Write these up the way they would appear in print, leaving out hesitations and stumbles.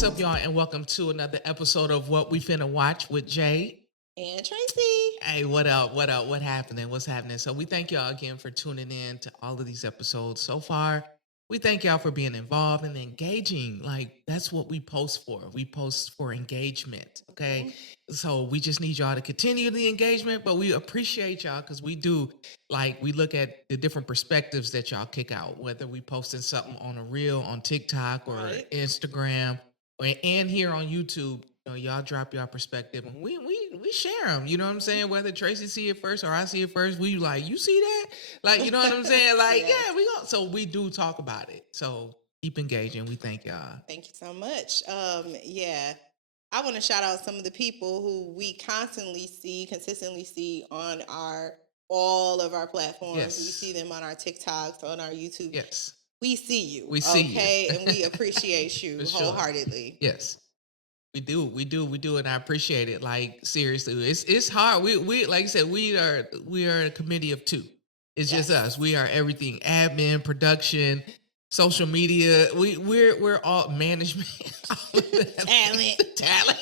What's up, y'all, and welcome to another episode of What We Finna Watch with Jay and Tracy. Hey, what up? What up? What happening? What's happening? So we thank y'all again for tuning in to all of these episodes so far. We thank y'all for being involved and engaging. Like, that's what we post for. We post for engagement. Okay. Mm-hmm. So we just need y'all to continue the engagement, but we appreciate y'all because we do, like, we look at the different perspectives that y'all kick out, whether we posting something on a reel on TikTok or Instagram and here on YouTube. Y'all drop your perspective and we share them. You know what I'm saying? Whether Tracy see it first or I see it first, we like, you see that? Like, you know what I'm saying? Like, yeah, we go. So we do talk about it. So keep engaging. We thank y'all. Thank you so much. I want to shout out some of the people who we consistently see on all of our platforms. Yes. We see them on our TikToks, on our YouTube. Yes. We see you. We see you. Okay. And we appreciate you wholeheartedly. Sure. Yes. We do, and I appreciate it. Like, seriously, it's hard. We like I said, we are a committee of two. It's just us. We are everything: admin, production, social media. We're all management, talent,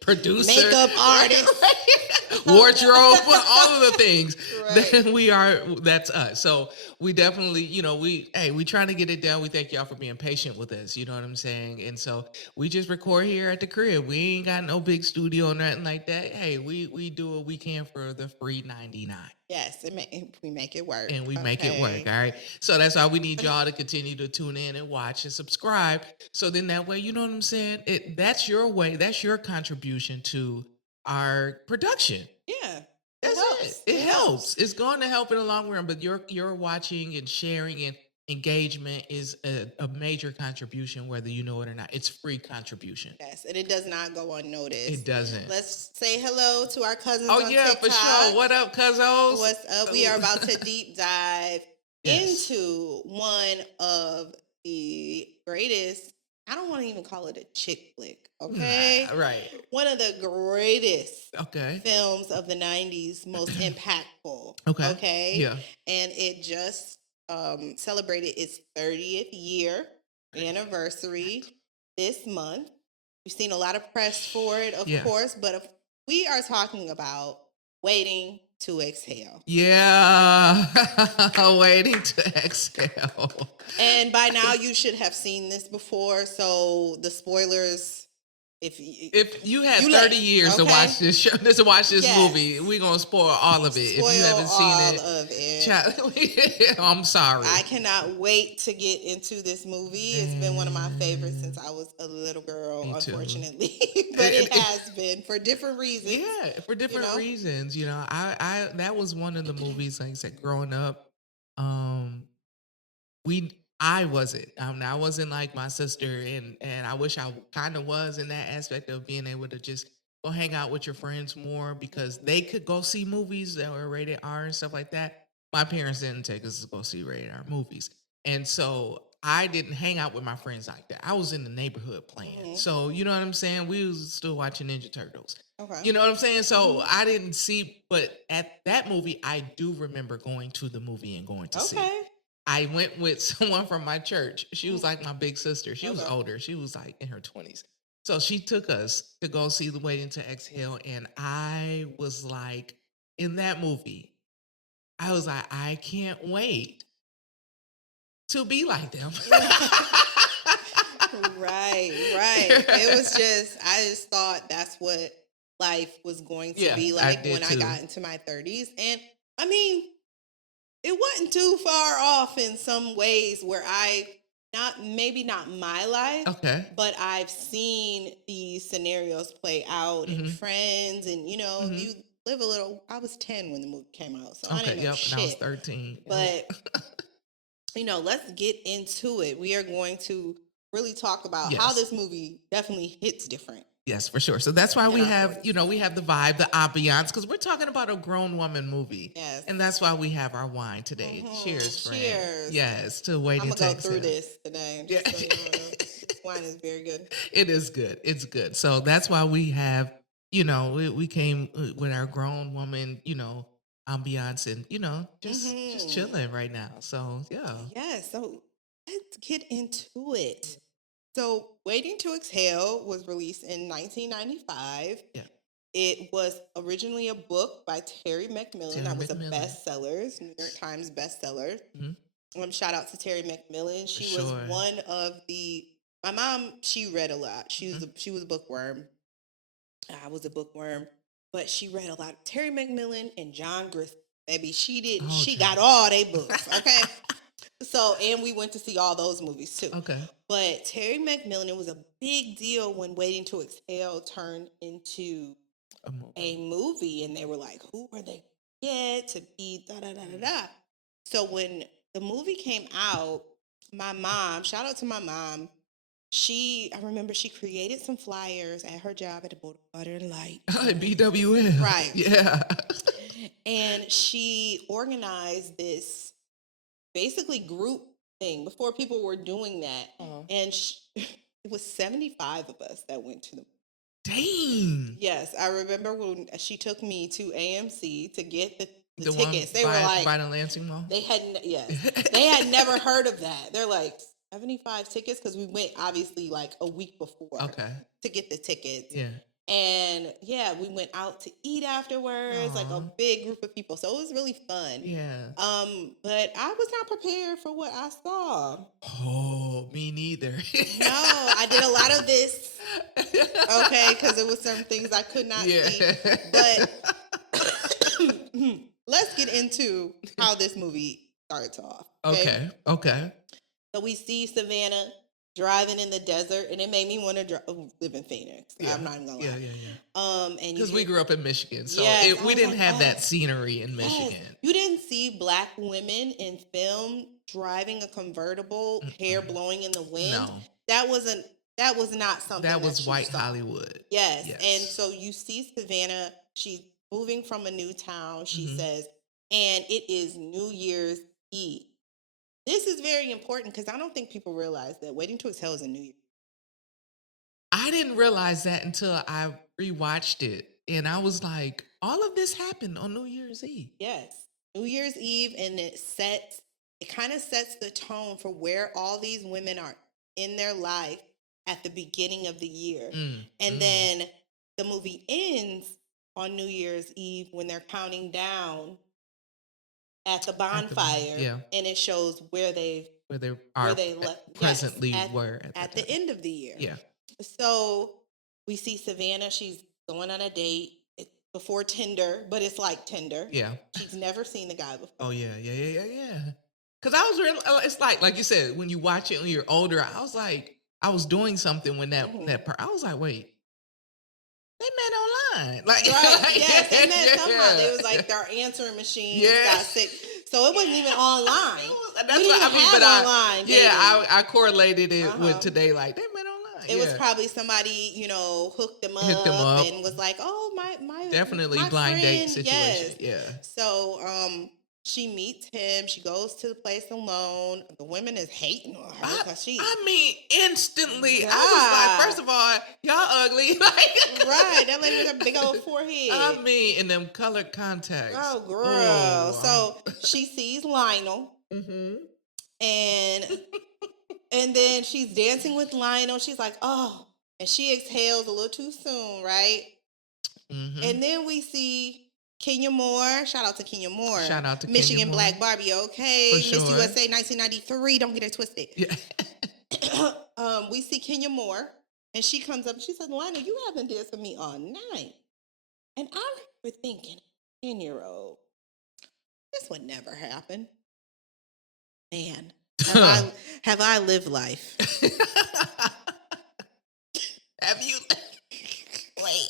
producer, makeup artist, wardrobe, all of the things. Right. That's us. So we definitely, we trying to get it done. We thank y'all for being patient with us. You know what I'm saying? And so we just record here at the crib. We ain't got no big studio or nothing like that. Hey, we do what we can for the free $99. Yes, we make it work. And we make it work, all right? So that's why we need y'all to continue to tune in and watch and subscribe. So then that way, you know what I'm saying? That's your way. That's your contribution to our production. Yeah. It helps. It's going to help in the long run, but your watching and sharing and engagement is a major contribution, whether you know it or not. It's free contribution. Yes, and it does not go unnoticed. It doesn't. Let's say hello to our cousins on TikTok. For sure. What up, cousins? What's up? We are about to deep dive into one of the greatest, I don't want to even call it a chick flick, okay? Right. One of the greatest films of the 90s, most impactful. Okay? Yeah. And it just celebrated its 30th year anniversary this month. We've seen a lot of press for it, of course, but we are talking about Waiting to Exhale. Yeah, Waiting to Exhale. And by now you should have seen this before, so the spoilers. If you had 30 years to watch this show, to watch this movie, we're gonna spoil all of it. If you haven't seen it, I'm sorry. I cannot wait to get into this movie. It's been one of my favorites since I was a little girl, unfortunately. But it has been for different reasons. Yeah, for different reasons. I that was one of the movies, like I said, growing up. I wasn't. I wasn't like my sister, and I wish I kind of was in that aspect of being able to just go hang out with your friends more because they could go see movies that were rated R and stuff like that. My parents didn't take us to go see rated R movies, and so I didn't hang out with my friends like that. I was in the neighborhood playing. Mm-hmm. So you know what I'm saying? We was still watching Ninja Turtles. Okay. You know what I'm saying? So I didn't see, but at that movie, I do remember going to the movie and going to see it. I went with someone from my church. She was like my big sister. She was older. She was like in her 20s. So she took us to go see The Waiting to Exhale. And I was like, in that movie, I was like, I can't wait to be like them. Right. It was I just thought that's what life was going to be like when I got into my 30s. And I mean, it wasn't too far off in some ways where maybe not my life, but I've seen these scenarios play out in friends and, you live a little. I was 10 when the movie came out, so I didn't know shit. And I was 13. But, let's get into it. We are going to really talk about how this movie definitely hits different. Yes, for sure. So that's why we have the vibe, the ambiance, because we're talking about a grown woman movie. Yes. And that's why we have our wine today. Mm-hmm. Cheers, friend. Cheers. Yes, to Waiting to Exhale. I'm going to go through this today. Yeah. So this wine is very good. It is good. It's good. So that's why we have, we came with our grown woman, ambiance and, just chilling right now. So, yeah. Yeah, so let's get into it. So, Waiting to Exhale was released in 1995. Yeah. It was originally a book by Terry McMillan. Terry That was a McMillan. bestseller, New York Times bestseller. Mm-hmm. Shout out to Terry McMillan. She was sure. one of the. My mom, she read a lot. She was a bookworm. I was a bookworm, but she read a lot. Terry McMillan and John Grisham, baby. She did. Okay. She got all they books. Okay. So, and we went to see all those movies too. Okay. But Terry McMillan, it was a big deal when Waiting to Exhale turned into a movie, and they were like, who are they get to be da da da da da. So when the movie came out, my mom, shout out to my mom, I remember she created some flyers at her job at the Butter and Light. BWF. Right. Yeah. And she organized this basically group thing before people were doing that. And it was 75 of us that went to the. Dang. Yes, I remember when she took me to AMC to get the tickets. They were like by the Lansing Mall. They had never heard of that. They're like 75 tickets because we went obviously like a week before. Okay. To get the tickets. Yeah. And we went out to eat afterwards, like a big group of people. So it was really fun. Yeah. But I was not prepared for what I saw. Oh, me neither. No, I did a lot of this. Okay, because it was some things I could not see. But let's get into how this movie starts off. Okay. So we see Savannah driving in the desert, and it made me want to live in Phoenix. Yeah. I'm not even gonna lie. Yeah. And because we grew up in Michigan, so we didn't have that scenery in Michigan. You didn't see Black women in film driving a convertible, hair blowing in the wind. No, that was not something. That was white Hollywood. Yes, and so you see Savannah. She's moving from a new town. She says, and it is New Year's Eve. This is very important because I don't think people realize that Waiting to Exhale is a New Year. I didn't realize that until I rewatched it. And I was like, all of this happened on New Year's Eve. Yes. New Year's Eve, and it kind of sets the tone for where all these women are in their life at the beginning of the year. And then the movie ends on New Year's Eve when they're counting down at the bonfire, and it shows where they presently were at the end of the year. Yeah. So we see Savannah. She's going on a date. It's before Tinder, but it's like Tinder. Yeah. She's never seen the guy before. Oh yeah. Because I was it's like you said, when you watch it when you're older, I was like, I was doing something when I was like, wait. They met online. Like, yes, they met somehow. They was like their answering machine got sick. So it wasn't even online. That's what I mean, but online. I correlated it with today, like they met online. It was probably somebody, hooked them up and was like, oh, my definitely my blind friend, date situation. Yes. Yeah. So she meets him. She goes to the place alone. The women is hating on her because instantly. Yeah. I was like, first of all, y'all ugly. Right. That lady with a big old forehead. And them colored contacts. Oh, girl. So she sees Lionel. And then she's dancing with Lionel. She's like, oh. And she exhales a little too soon, right? And then we see Kenya Moore. Shout out to Kenya Moore. Shout out to Michigan Kenya Black Barbie, okay? Miss USA 1993. Don't get it twisted. Yeah. We see Kenya Moore, and she comes up and she says, Lionel, you haven't danced with me all night. And I remember thinking, 10-year-old, this would never happen. Man, have I lived life? Have you? Wait.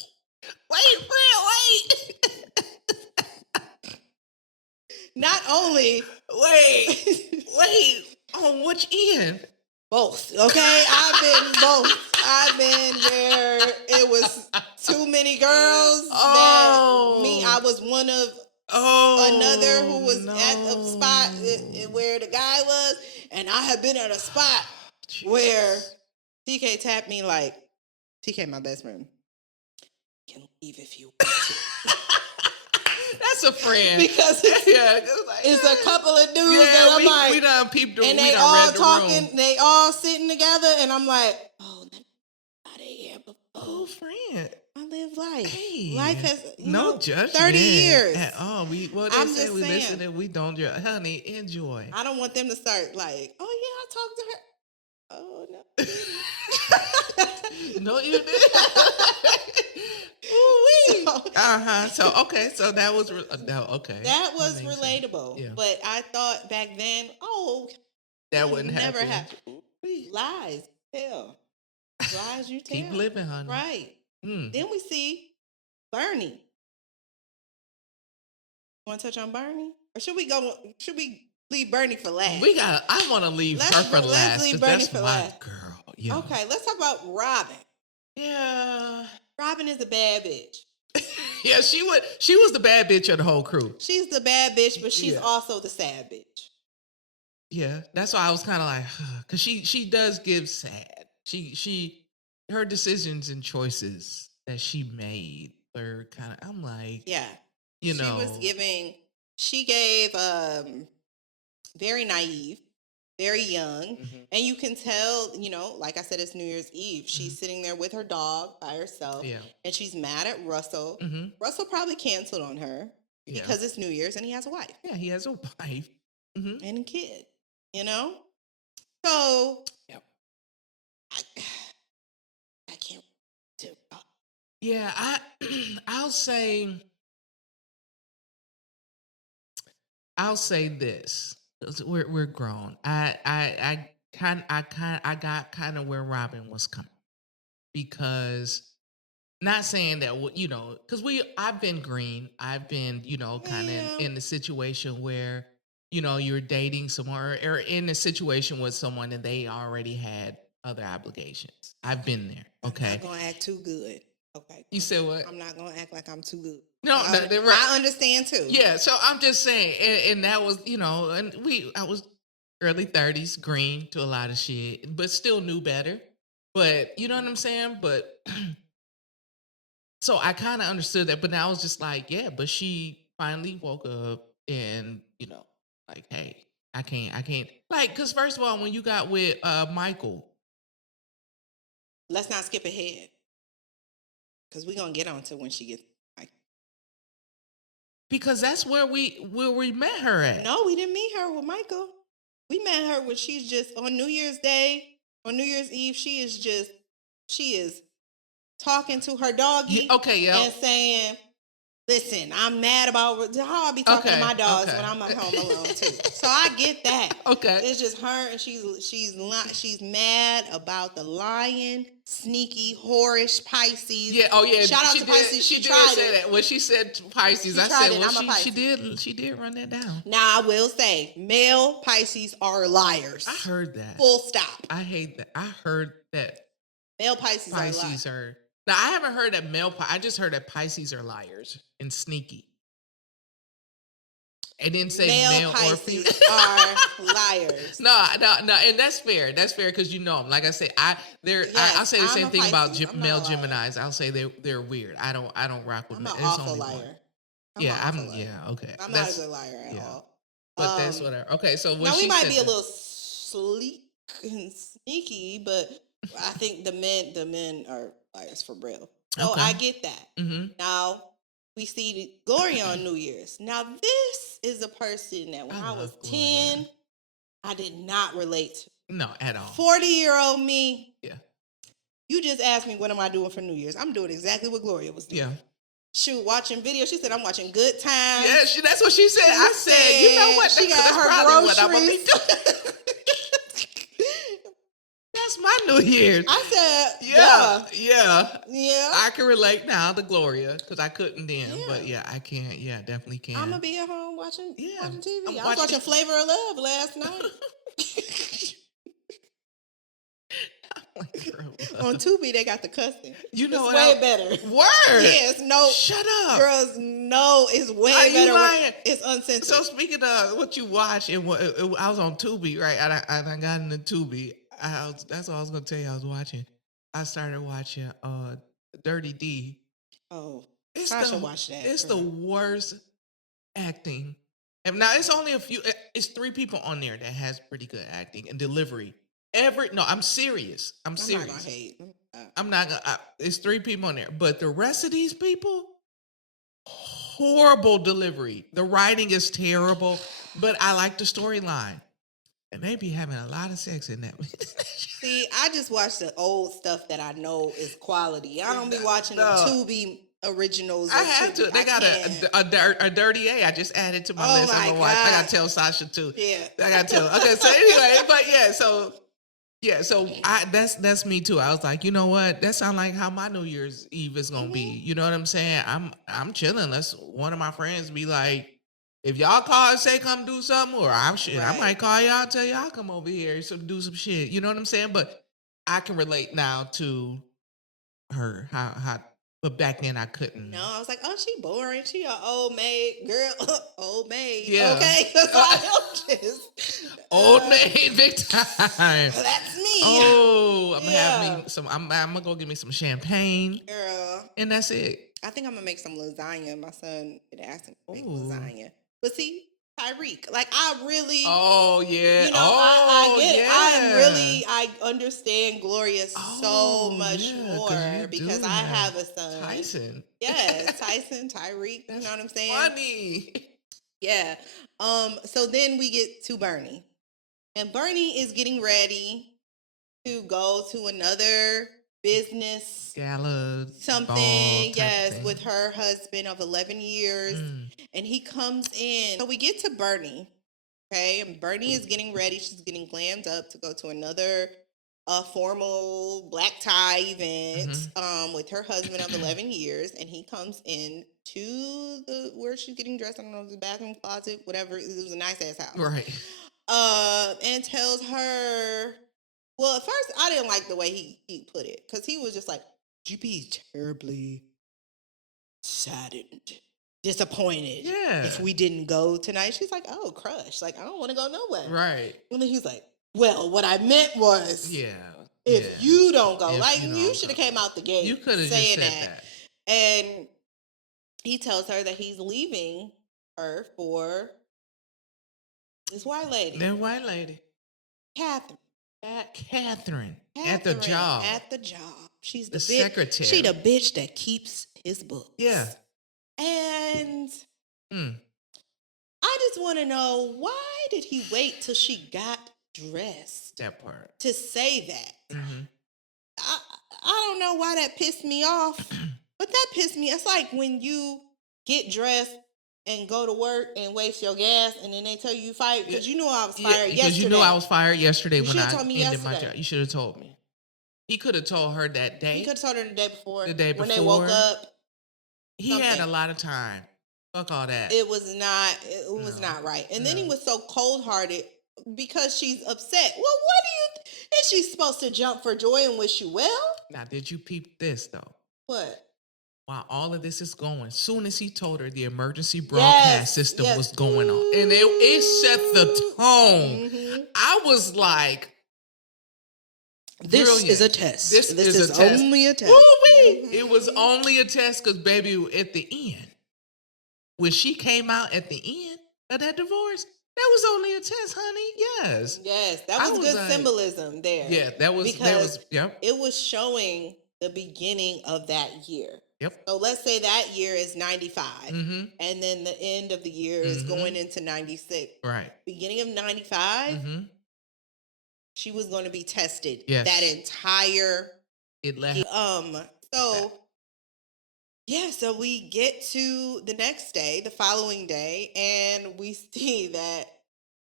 Not only. Wait. On which end? Both. Okay, I've been both. I've been where it was too many girls. I was one of another who was at a spot where the guy was, and I have been at a spot where TK tapped me like, TK, my best friend, you can leave if you want to. That's a friend. Because it's a couple of dudes that I'm like, we done peeped, and they all talking, they all sitting together, and I'm like, Oh, friend. I live life. Hey, life has no judgment 30 years at all. They I'm say just we saying, listen and we don't judge. Honey, enjoy. I don't want them to start like, oh yeah, I talked to her. Oh no. No, you didn't. Ooh-wee. So okay, so that was okay. That was relatable. Yeah. But I thought back then, that wouldn't never happen. Lies tell. Lies you tell. Keep living, honey. Right. Then we see Bernie. Want to touch on Bernie? Or should we leave Bernie for last? I want to leave her for last. Let's leave Bernie for last. Girl. Yeah. Okay, let's talk about Robin. Yeah. Robin is a bad bitch. Yeah, she was the bad bitch of the whole crew. She's the bad bitch, but she's also the sad bitch. Yeah, that's why I was kind of like, because she does give sad. Her decisions and choices that she made are kind of. I'm like, yeah, she gave very naive, very young, and you can tell, like I said, it's New Year's Eve. She's sitting there with her dog by herself, and she's mad at Russell. Russell probably canceled on her because it's New Year's and he has a wife. Yeah, he has a wife and a kid. So I can't do. Yeah, I'll say this. We're grown. I got kind of where Robin was coming, because not saying that because I've been green. I've been kind of in the situation where you're dating someone or in a situation with someone and they already had other obligations. I've been there. Okay, I'm not gonna act too good. Okay, you said what? I'm not gonna act like I'm too good. No, I understand too. Yeah, so I'm just saying, and that was, I was early 30s, green to a lot of shit, but still knew better. But you know what I'm saying? But so I kind of understood that, but now I was just like, yeah, but she finally woke up and, like, hey, I can't, like, because first of all, when you got with Michael. Let's not skip ahead, because we're going to get on to when she gets Michael. Because that's where we met her at. No, we didn't meet her with Michael. We met her when she's just on New Year's Day, on New Year's Eve, she is talking to her doggy. And saying, listen, I'm mad about how I be talking to my dogs when I'm at home alone too. So I get that. Okay. It's just her, and she's mad about the lying, sneaky, whorish Pisces. Yeah. Oh yeah. Shout out to Pisces. She did say that. When she said Pisces, I said, well, she did run that down. Now I will say, male Pisces are liars. I heard that. Full stop. I hate that. I heard that male Pisces are. Now, I haven't heard that I just heard that Pisces are liars and sneaky. It didn't say male or female. are liars. No, and that's fair. That's fair because them. Like I say, I'll say the same thing about male Geminis. I'll say they're weird. I don't rock with men. I'm an awful liar. Okay. I'm not a good liar at all. But that's whatever. Okay, so now we might be a little sleek and sneaky, but I think the men are liars for real. So I get that. Now we see Gloria on New Year's. Now this is a person that when I was 10, I did not relate to. No, at all. 40-year-old me. Yeah. You just asked me what am I doing for New Year's. I'm doing exactly what Gloria was doing. Yeah. Shoot, watching videos. She said I'm watching Good Times. Yeah, that's what she said. I said, you know what? She got her groceries. What I'm gonna be doing. That's my New Year's. I said, yeah. I can relate now to Gloria because I couldn't then, but I can't. Yeah, definitely can. I'm gonna be at home watching TV. I was watching Flavor of Love last night. On Tubi, they got the cussing. You know it's way better. Word. Yes, no. Shut up. Girls, no, it's way better. It's uncensored. So speaking of what you watch, I was on Tubi, right? And I got into Tubi. That's what I was gonna tell you. I was watching. I started watching Dirty D. Oh, I should watch that. It's the worst acting. And now it's only a few. It's 3 people on there that has pretty good acting and delivery. No, I'm serious. I'm I'm not gonna serious. hate. I'm not gonna. It's 3 people on there, but the rest of these people, horrible delivery. The writing is terrible, but I like the storyline. And they be having a lot of sex in that. See, I just watch the old stuff that I know is quality. I don't be watching the No. Tubi originals. I have to. They got a Dirty A. I just added to my Oh list. I'm my gonna watch. I gotta God. tell Sasha too. Yeah. I gotta tell. Okay, so anyway, but so that's me too. I was like, you know what? That sounds like how my New Year's Eve is gonna be. You know what I'm saying? I'm chilling. Unless one of my friends be like, if y'all call and say come do something, or I Right. might call y'all, tell y'all come over here so do some shit. You know what I'm saying? But I can relate now to her how but back then I couldn't. No, I was like, oh, she boring. She a old maid girl. Old maid. Yeah. Okay. Old maid, big time. That's me. Oh, I'm gonna go get me some champagne. Girl. And that's it. I think I'm gonna make some lasagna. My son asked him to make lasagna. But see, Tyreek, like I really Oh yeah. You know, I get it. I understand Gloria so much more because I have a son. Tyson. Yes, Tyson, Tyreek, you know what I'm saying? Funny. Yeah. So then we get to Bernie. And Bernie is getting ready to go to another business gala something, yes, with her husband of 11 years. And he comes in. So we get to Bernie. Okay, and Bernie is getting ready. She's getting glammed up to go to another formal black tie event with her husband of 11 years. And he comes in to where she's getting dressed. I don't know, the bathroom, closet, whatever. It was a nice ass house. Right. And tells her, well, at first I didn't like the way he put it because he was just like, "You be terribly saddened, disappointed if we didn't go tonight." She's like, "Oh, crush, like I don't want to go nowhere." Right. And then he's like, "Well, what I meant was, if you don't go, like you should have came out the gate. You could have just said that." And he tells her that he's leaving her for this white lady. That white lady, Catherine. Catherine at the job. At the job, she's the secretary. She the bitch that keeps his books. Yeah. And I just want to know, why did he wait till she got dressed? That part. To say that. I don't know why that pissed me off, but that pissed me. It's like when you get dressed and go to work and waste your gas, and then they tell you fired because you knew I was fired yesterday. Because you knew I was fired yesterday when I ended my job. You should have told me. He could have told her that day. He could have told her the day before. The day before. When they woke up. He had a lot of time. Fuck all that. It was not right. And then he was so cold-hearted because she's upset. Well, is she supposed to jump for joy and wish you well? Now, did you peep this, though? What? While all of this is going, soon as he told her the emergency broadcast system was going on, and it set the tone. I was like, this brilliant. Is a test. This is a test. Only a test. It was only a test because, baby, at the end, when she came out at the end of that divorce, that was only a test, honey. Yes. Yes, that was good symbolism there. Yeah, that was it was showing the beginning of that year. Yep. So let's say that year is 95, and then the end of the year is going into 96. Right. Beginning of 95, she was going to be tested. Yes. That entire. It left. So we get to the next day, the following day, and we see that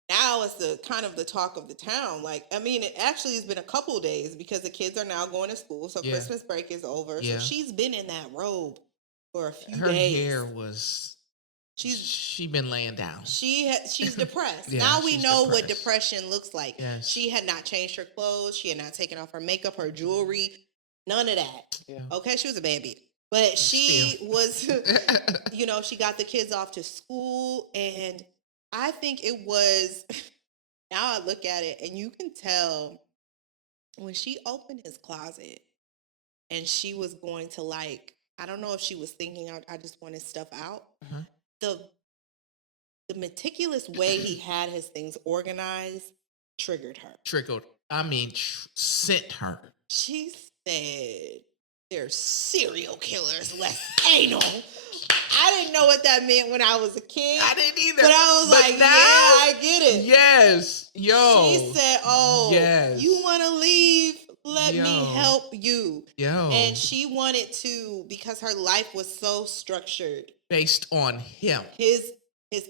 now it's the kind of the talk of the town. Like, I mean, it actually has been a couple days because the kids are now going to school. So Christmas break is over. Yeah. So she's been in that robe for a few days. Her hair was. She's been laying down. She's depressed. Now we know what depression looks like. Yes. She had not changed her clothes. She had not taken off her makeup, her jewelry, none of that. Yeah. Okay, she was a baby. But she was, she got the kids off to school, and I think it was, now I look at it, and you can tell when she opened his closet, and she was going to I don't know if she was thinking, I just wanted stuff out. The meticulous way he had his things organized triggered her. I mean, sent her. She said they're serial killers, less anal. I didn't know what that meant when I was a kid. I didn't either. But I was like, now, yeah, I get it. Yes. Yo. She said, oh, yes. You want to leave? Let me help you. Yo. And she wanted to, because her life was so structured. Based on him. His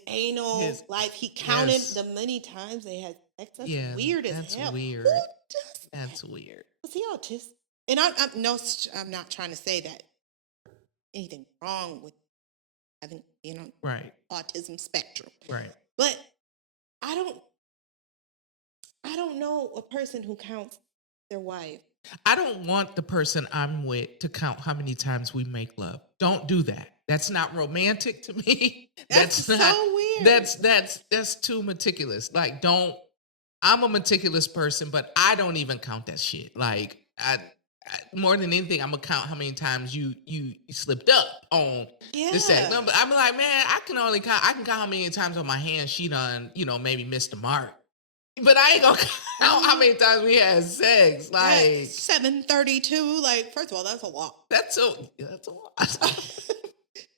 anal life. He counted the many times they had sex. That's weird as hell. That's weird. Who does that? That's weird. Was he autistic? And I'm not trying to say that anything wrong with having, autism spectrum. Right. But I don't know a person who counts their wife. I don't want the person I'm with to count how many times we make love. Don't do that. That's not romantic to me. That's not, so weird. That's too meticulous. Like, I'm a meticulous person, but I don't even count that shit. Like, I more than anything, I'm gonna count how many times you slipped up on the sex. No, but I'm like, man, I can count how many times on my hand she done, maybe missed the mark. But I ain't gonna count how many times we had sex. Like 732. Like, first of all, that's a lot. That's a lot.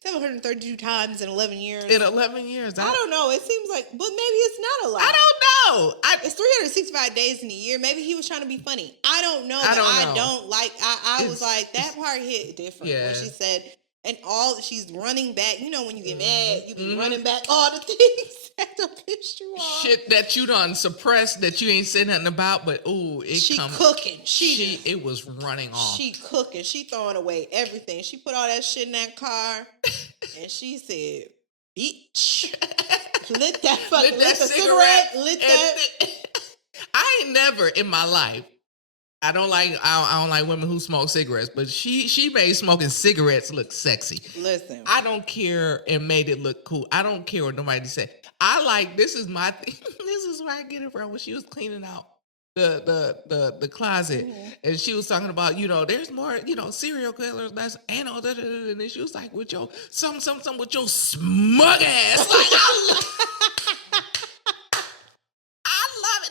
732 times in 11 years. In 11 years. I don't know. It seems like, but maybe it's not a lot. I don't know. It's 365 days in a year. Maybe he was trying to be funny. I don't know. I was like, that part hit different. When she said, and she's running back. When you get mad, you be running back all the things that don't piss you off. Shit that you done suppressed that you ain't said nothing about, but cooking. It was running off. She cooking. She throwing away everything. She put all that shit in that car, and she said, "Bitch, lit the cigarette, lit that." I ain't never in my life. I don't like women who smoke cigarettes, but she made smoking cigarettes look sexy. Listen, I don't care, and made it look cool. I don't care what nobody said. This is my thing. This is where I get it from. When she was cleaning out the closet, and she was talking about, there's more, serial killers, that's anal, and then she was like, with your some with your smug ass. Like,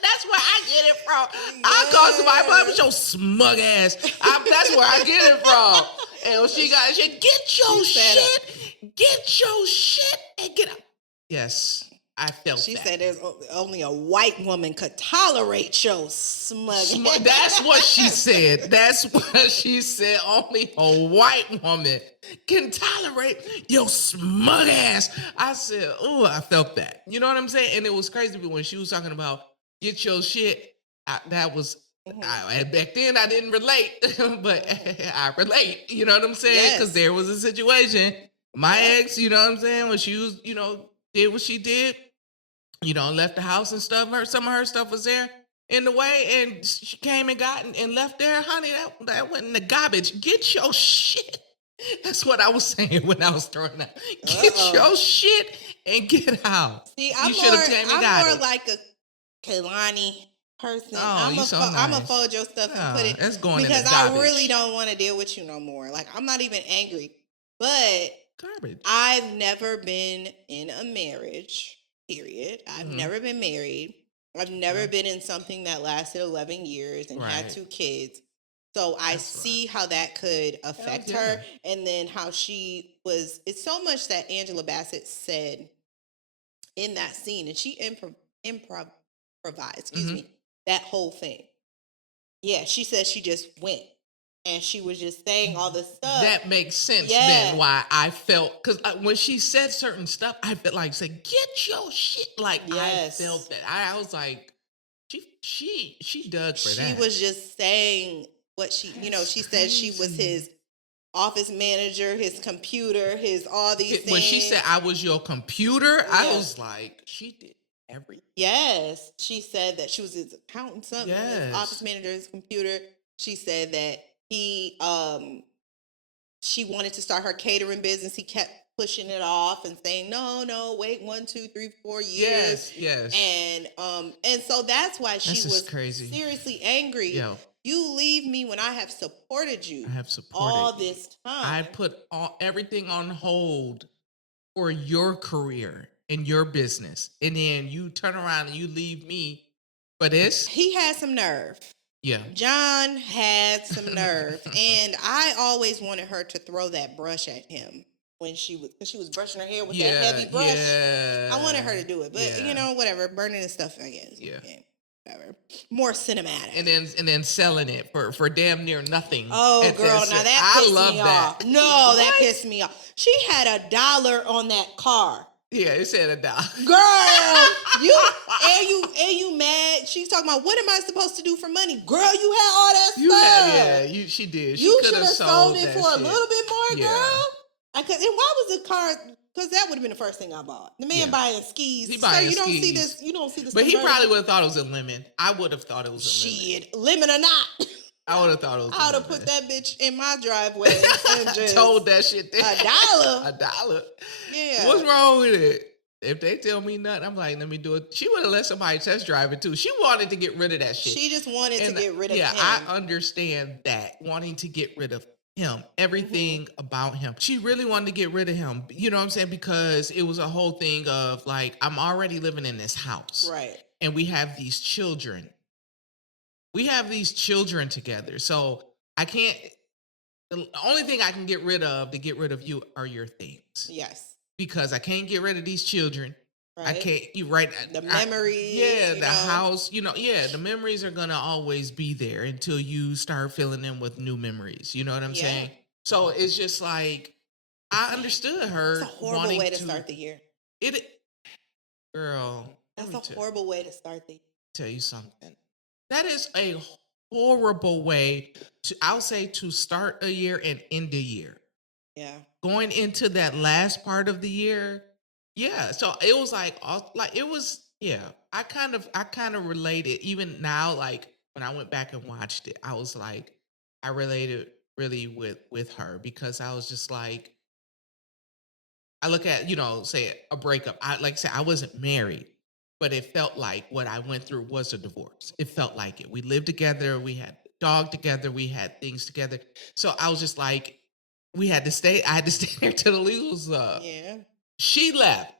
that's where I get it from. I call somebody, but with your smug ass. That's where I get it from. And when she get your shit and get up. Yes, I felt she that. Said there's only a white woman could tolerate your smug. That's what she said. That's what she said. Only a white woman can tolerate your smug ass. I said, oh, I felt that. You know what I'm saying? And it was crazy when she was talking about get your shit. That was, back then I didn't relate, but I relate. You know what I'm saying? Because there was a situation. My ex, you know what I'm saying? When she was, did what she did, left the house and stuff. Some of her stuff was there in the way, and she came and got and left there. Honey, that went in the garbage. Get your shit. That's what I was saying when I was throwing that. Get your shit and get out. See, I'm more like a Kalani person. I'm gonna fold your stuff and put it. That's going because in the garbage. I really don't want to deal with you no more. Like, I'm not even angry, but garbage. I've never been in a marriage. Period. I've never been married. I've never been in something that lasted 11 years and had 2 kids. So I see how that could affect her, and then how she was. It's so much that Angela Bassett said in that scene, and she improvised. Excuse me, that whole thing. Yeah, she said she just went, and she was just saying all this stuff. That makes sense then why I felt, because when she said certain stuff, I felt like, say, get your shit. Like, I felt that. I was like, she dug for that. She was just saying what she, she said she was his office manager, his computer, his all these things. When she said I was your computer, I was like, she did everything. Yes. She said that she was his accountant, something, his office manager, his computer. She said that she wanted to start her catering business. He kept pushing it off and saying, no, wait, 1, 2, 3, 4 years. Yes. And so that's why she was crazy. Seriously angry. Yo. You leave me when I have supported you. I have supported all this time. I put everything on hold for your career and your business. And then you turn around and you leave me For this? He had some nerve. Yeah. John had some nerve. And I always wanted her to throw that brush at him when she was brushing her hair with that heavy brush. Yeah. I wanted her to do it. But, whatever. Burning and stuff, I guess. Yeah. Whatever. More cinematic. And then selling it for damn near nothing. Oh, girl. Now that pissed me off. No, what? That pissed me off. She had $1 on that car. Yeah, it said $1. Girl, you mad? She's talking about, what am I supposed to do for money? Girl, you had all that stuff. She did. You should have sold it for a little bit more, yeah. girl. And why was the car? Because that would have been the first thing I bought. The man buying skis. He buying Sir, skis. You don't see this. But he probably would have thought it was a lemon. I would have thought it was a lemon. Shit, lemon or not. I would have thought it was. I would have put that bitch in my driveway and just told that shit there. $1. $1. Yeah. What's wrong with it? If they tell me nothing, I'm like, let me do it. She would have let somebody test drive it too. She wanted to get rid of that shit. She just wanted to get rid of him. Yeah, I understand that. Wanting to get rid of him. Everything about him. She really wanted to get rid of him. You know what I'm saying? Because it was a whole thing of like, I'm already living in this house. Right. And we have these children. We have these children together. So I can't, the only thing I can get rid of to get rid of you are your things. Yes. Because I can't get rid of these children. Right. I can't, the memories. The house, the memories are going to always be there until you start filling them with new memories. You know what I'm saying? So it's just like, I understood her. It's a horrible way to start the year. Girl. That's a horrible way to start the year. Tell you something. That is a horrible way I'll say to start a year and end a year. Yeah. Going into that last part of the year. Yeah. So it was like it was, I kind of related even now, like when I went back and watched it, I was like, I related really with her because I was just like, I look at, say a breakup. I wasn't married, but it felt like what I went through was a divorce. It felt like it. We lived together. We had a dog together. We had things together. So I was just like, I had to stay there till the legals up. Yeah. She left.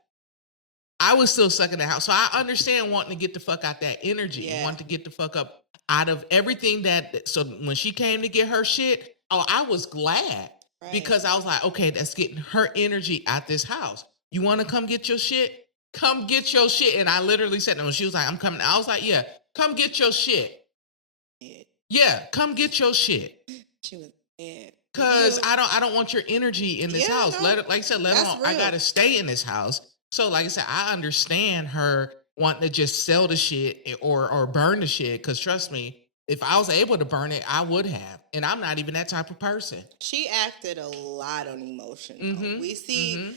I was still stuck in the house. So I understand wanting to get the fuck out that energy. Wanting to get the fuck up out of everything so when she came to get her shit, I was glad. Right. Because I was like, okay, that's getting her energy out this house. You want to come get your shit? Come get your shit. And I literally said, when she was like, I'm coming. I was like, yeah, come get your shit. Yeah, come get your shit. She was mad. Cause I don't want your energy in this house. No, let it, like I said, I gotta stay in this house. So like I said, I understand her wanting to just sell the shit or burn the shit. Cause trust me, if I was able to burn it, I would have. And I'm not even that type of person. She acted a lot on emotion. Mm-hmm. We see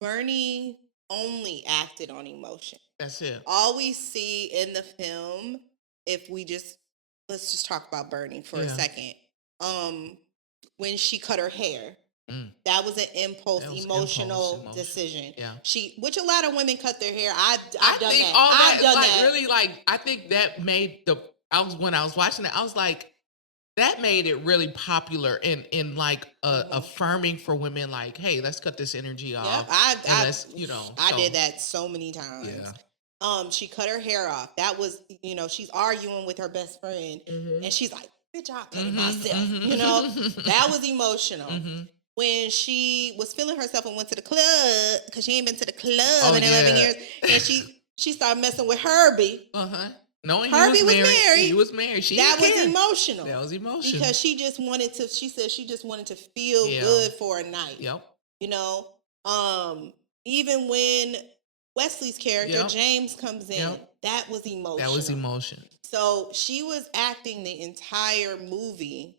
Bernie only acted on emotion. That's it. All we see in the film, let's just talk about Bernie for a second. When she cut her hair, that was an emotional decision. Yeah. Which a lot of women cut their hair. I've done that. I've done that. Really, I think that made when I was watching it, I was like, that made it really popular in like affirming for women, like, hey, let's cut this energy off. I did that so many times. Yeah. She cut her hair off. That was, she's arguing with her best friend, and she's like, bitch, I'll cut it myself. That was emotional. When she was feeling herself and went to the club, because she ain't been to the club in 11 years, and she started messing with Herbie. Knowing Herbie was married. He was married. That was emotional. That was emotional. Because she said she just wanted to feel good for a night. Yep. Even when Wesley's character, James, comes in, that was emotional. That was emotion. So she was acting the entire movie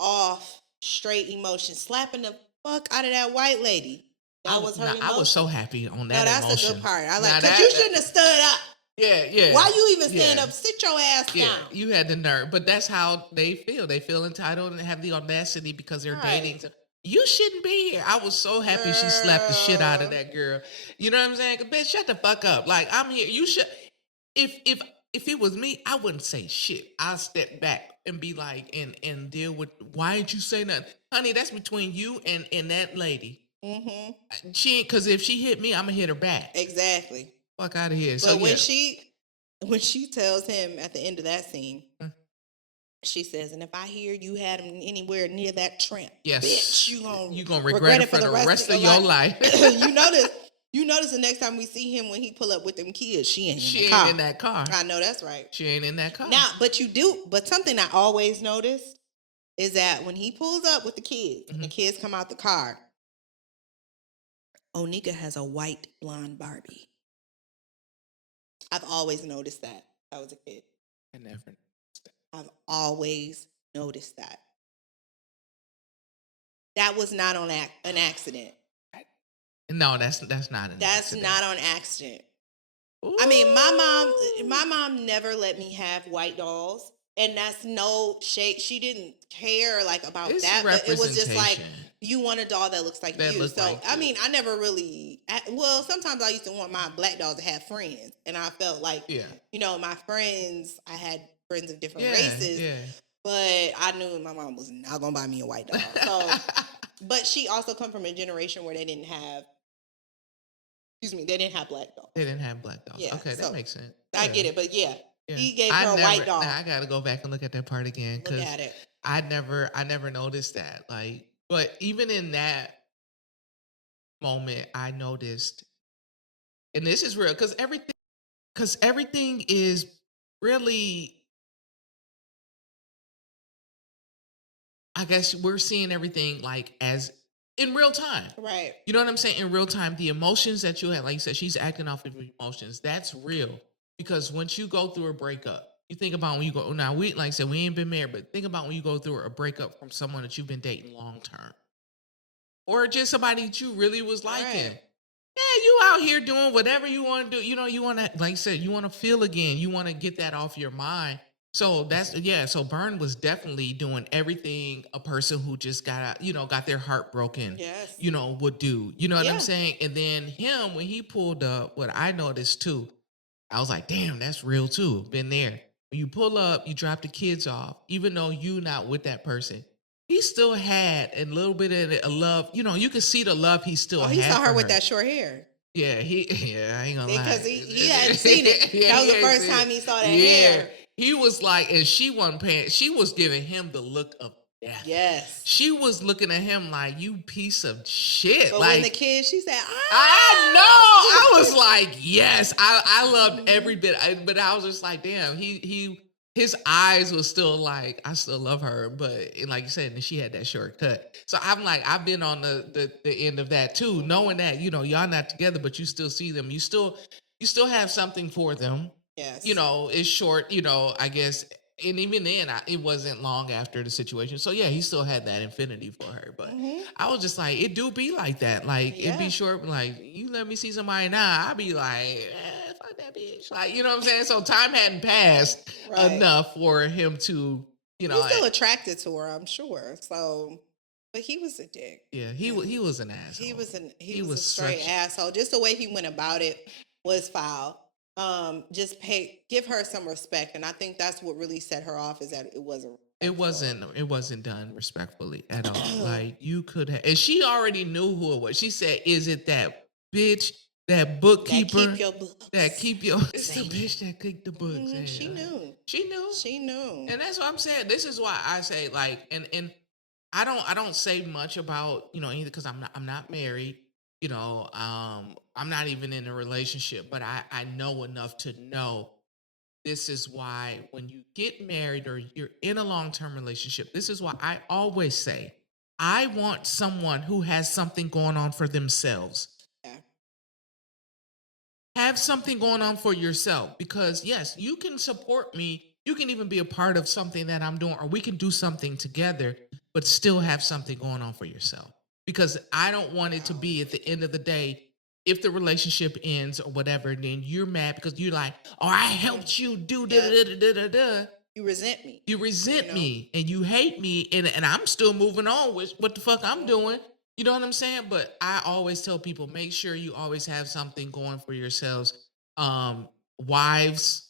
off straight emotion, slapping the fuck out of that white lady. That was her emotion. I was so happy on that emotion. That's a good part. I like, because you shouldn't have stood up. Yeah. Why you even stand up? Sit your ass down. You had the nerve. But that's how they feel. They feel entitled and have the audacity because they're dating. You shouldn't be here. I was so happy she slapped the shit out of that girl. You know what I'm saying? Bitch, shut the fuck up. Like, I'm here. You should. If it was me, I wouldn't say shit. I'll step back and be like, and deal with, why ain't you say nothing? Honey, that's between you and that lady. Because if she hit me, I'm going to hit her back. Exactly. Fuck out of here. So But yeah. when she tells him at the end of that scene, Mm. she says, "And if I hear you had him anywhere near that tramp, Yes, bitch, you gonna regret it for the rest of your life." You notice the next time we see him when he pull up with them kids, she ain't in that car. I know that's right. She ain't in that car. Now, but something I always noticed is that when he pulls up with the kids and the kids come out the car, Onika has a white blonde Barbie. I've always noticed that. I was a kid. I never noticed that. I've always noticed that. That was not on an accident. No, that's not an That's accident. not on accident. Ooh. I mean, my mom never let me have white dolls, and that's no shade. She didn't care like about that, but it was just like you want a doll that looks like you. So I mean, I never really. Well, sometimes I used to want my black dolls to have friends, and I felt like, you know, my friends. I had friends of different races, but I knew my mom was not gonna buy me a white doll. So, but she also come from a generation where they didn't have. Excuse me, they didn't have black dolls. They didn't have black dolls. Yeah, okay, that makes sense. I get it, but he gave her a white doll. I gotta go back and look at that part again because I never noticed that. Like, but even in that moment, I noticed, and this is real because everything is really. I guess we're seeing everything like as in real time. Right. You know what I'm saying? In real time, the emotions that you have, like you said, she's acting off of emotions. That's real. Because once you go through a breakup, you think about when you go, now we, like I said, we ain't been married, but think about when you go through a breakup from someone that you've been dating long term. Or just somebody that you really was liking. Right. Yeah, you out here doing whatever you want to do. You know, you want to, like I said, you want to feel again. You want to get that off your mind. So so Byrne was definitely doing everything a person who just got their heart broken, would do. You know what I'm saying? And then him, when he pulled up, what I noticed too, I was like, damn, that's real too. Been there. When you pull up, you drop the kids off, even though you not with that person. He still had a little bit of a love. You know, you can see the love he still had. He saw her with that short hair. Yeah, I ain't gonna lie. Because he hadn't seen it. That was the first time he saw that hair. He was like, and she wasn't paying. She was giving him the look of death. Yes. She was looking at him like, you piece of shit. But like, when the kid, she said, I know. I was like, yes. I loved every bit. But I was just like, damn, his eyes was still like, I still love her. But like you said, and she had that shortcut. So I'm like, I've been on the end of that too, knowing that, y'all not together, but you still see them. You still have something for them. Yes. It's short, I guess. And even then, it wasn't long after the situation. So, yeah, he still had that infinity for her. But I was just like, it do be like that. Like, it be short. Like, you let me see somebody now, I'd be like, fuck that bitch. Like, you know what I'm saying? So time hadn't passed enough for him to, He's still attracted to her, I'm sure. So, but he was a dick. Yeah, he was an asshole. He was a straight asshole. Just the way he went about it was foul. Just give her some respect, and I think that's what really set her off, is that it wasn't done respectfully at all. Like, you could have, and she already knew who it was. She said, is it that bitch, that bookkeeper that keep your books? It's the bitch that keep the books. She knew, and that's what I'm saying. This is why I say, like, and I don't say much about either, because I'm not married. I'm not even in a relationship, but I know enough to know this is why when you get married or you're in a long-term relationship, this is why I always say, I want someone who has something going on for themselves. Yeah. Have something going on for yourself, because yes, you can support me. You can even be a part of something that I'm doing, or we can do something together, but still have something going on for yourself. Because I don't want it to be at the end of the day, if the relationship ends or whatever, then you're mad because you're like, oh, I helped you do da-da-da-da-da-da. You resent me. You resent me and you hate me, and I'm still moving on with what the fuck I'm doing. You know what I'm saying? But I always tell people, make sure you always have something going for yourselves. Wives,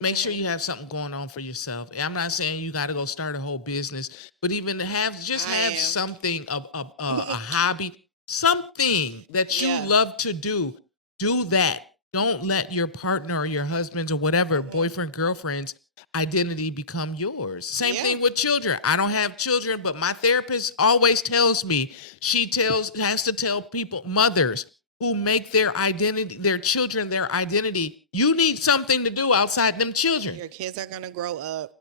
make sure you have something going on for yourself. I'm not saying you got to go start a whole business, but even have something, a hobby, something that you love to do. Do that. don't let your partner or your husband's or whatever, boyfriend, girlfriend's identity become yours. Same thing with children. I don't have children, but my therapist always tells me, has to tell people, mothers who make their identity, their children, their identity, you need something to do outside them children. Your kids are going to grow up.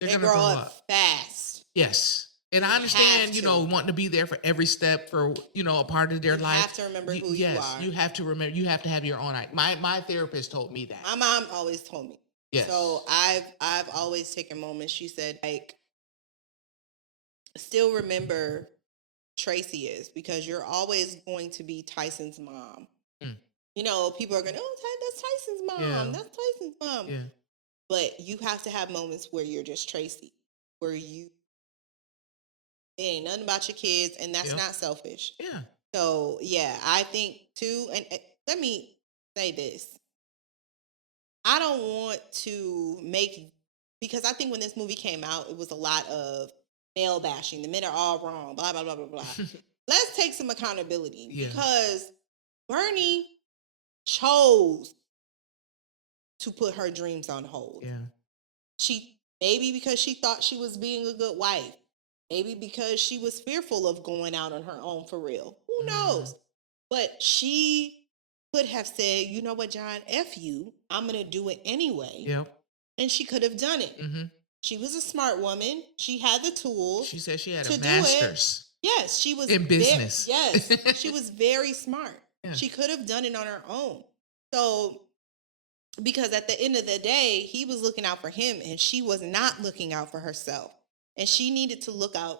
They grow up fast. Yes. And I understand, wanting to be there for every step for, a part of their life. You have to remember who you are. You have to remember, you have to have your own. My therapist told me that. My mom always told me. Yes. So I've always taken moments. She said, like, still remember Tracy is, because you're always going to be Tyson's mom. People are going, that's Tyson's mom. Yeah. That's Tyson's mom. Yeah. But you have to have moments where you're just Tracy, where it ain't nothing about your kids, and that's not selfish. Yeah. So, I think, too, and let me say this. I don't want to because I think when this movie came out, it was a lot of male bashing. The men are all wrong, blah, blah, blah, blah, blah. Let's take some accountability, because Bernie chose to put her dreams on hold. Yeah. Maybe because she thought she was being a good wife. Maybe because she was fearful of going out on her own for real. Who knows? But she could have said, you know what, John, F you. I'm going to do it anyway. Yep. And she could have done it. Mm-hmm. She was a smart woman. She had the tools. She said she had a master's. Yes, she was in business. Yes, she was very smart. Yeah. She could have done it on her own. So, because at the end of the day, he was looking out for him and she was not looking out for herself. And she needed to look out.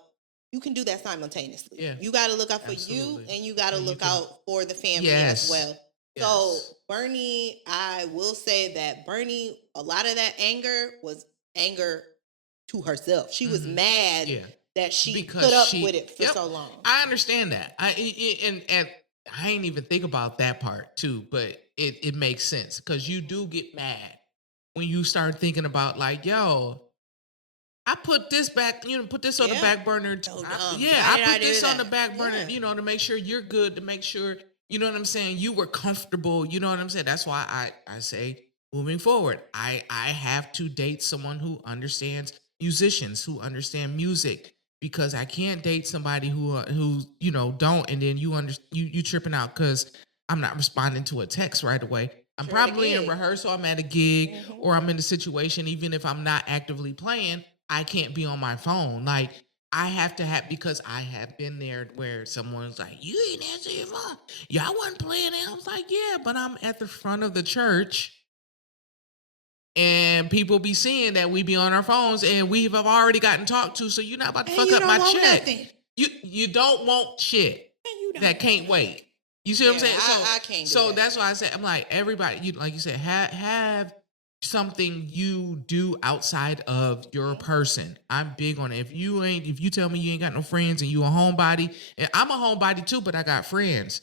You can do that simultaneously. Yeah. You got to look out for you, and you got to look out for the family as well. Yes. So Bernie, I will say that Bernie, a lot of that anger was anger to herself. She was mad that she put up with it for so long. I understand that. And I ain't even think about that part too, but it makes sense, because you do get mad when you start thinking about, like, yo, I put this back, put this on the back burner. I put this on the back burner, to make sure you're good, to make sure, you know what I'm saying, you were comfortable, you know what I'm saying? That's why I say, moving forward, I have to date someone who understands musicians, who understand music, because I can't date somebody who don't, and then you tripping out because I'm not responding to a text right away. I'm probably in rehearsal, I'm at a gig, or I'm in a situation, even if I'm not actively playing, I can't be on my phone. Like, I have to because I have been there where someone's like, you ain't answering your phone. Yeah, I wasn't playing it. I was like, yeah, but I'm at the front of the church, and people be seeing that we be on our phones, and we have already gotten talked to, so you're not about to fuck up my check. Nothing. You don't want shit that can't wait. You see what I'm saying? I can't do that. That's why I said, I'm like, everybody, like you said, have something you do outside of your person. I'm big on it. If you tell me you ain't got no friends and you a homebody, and I'm a homebody too, but I got friends.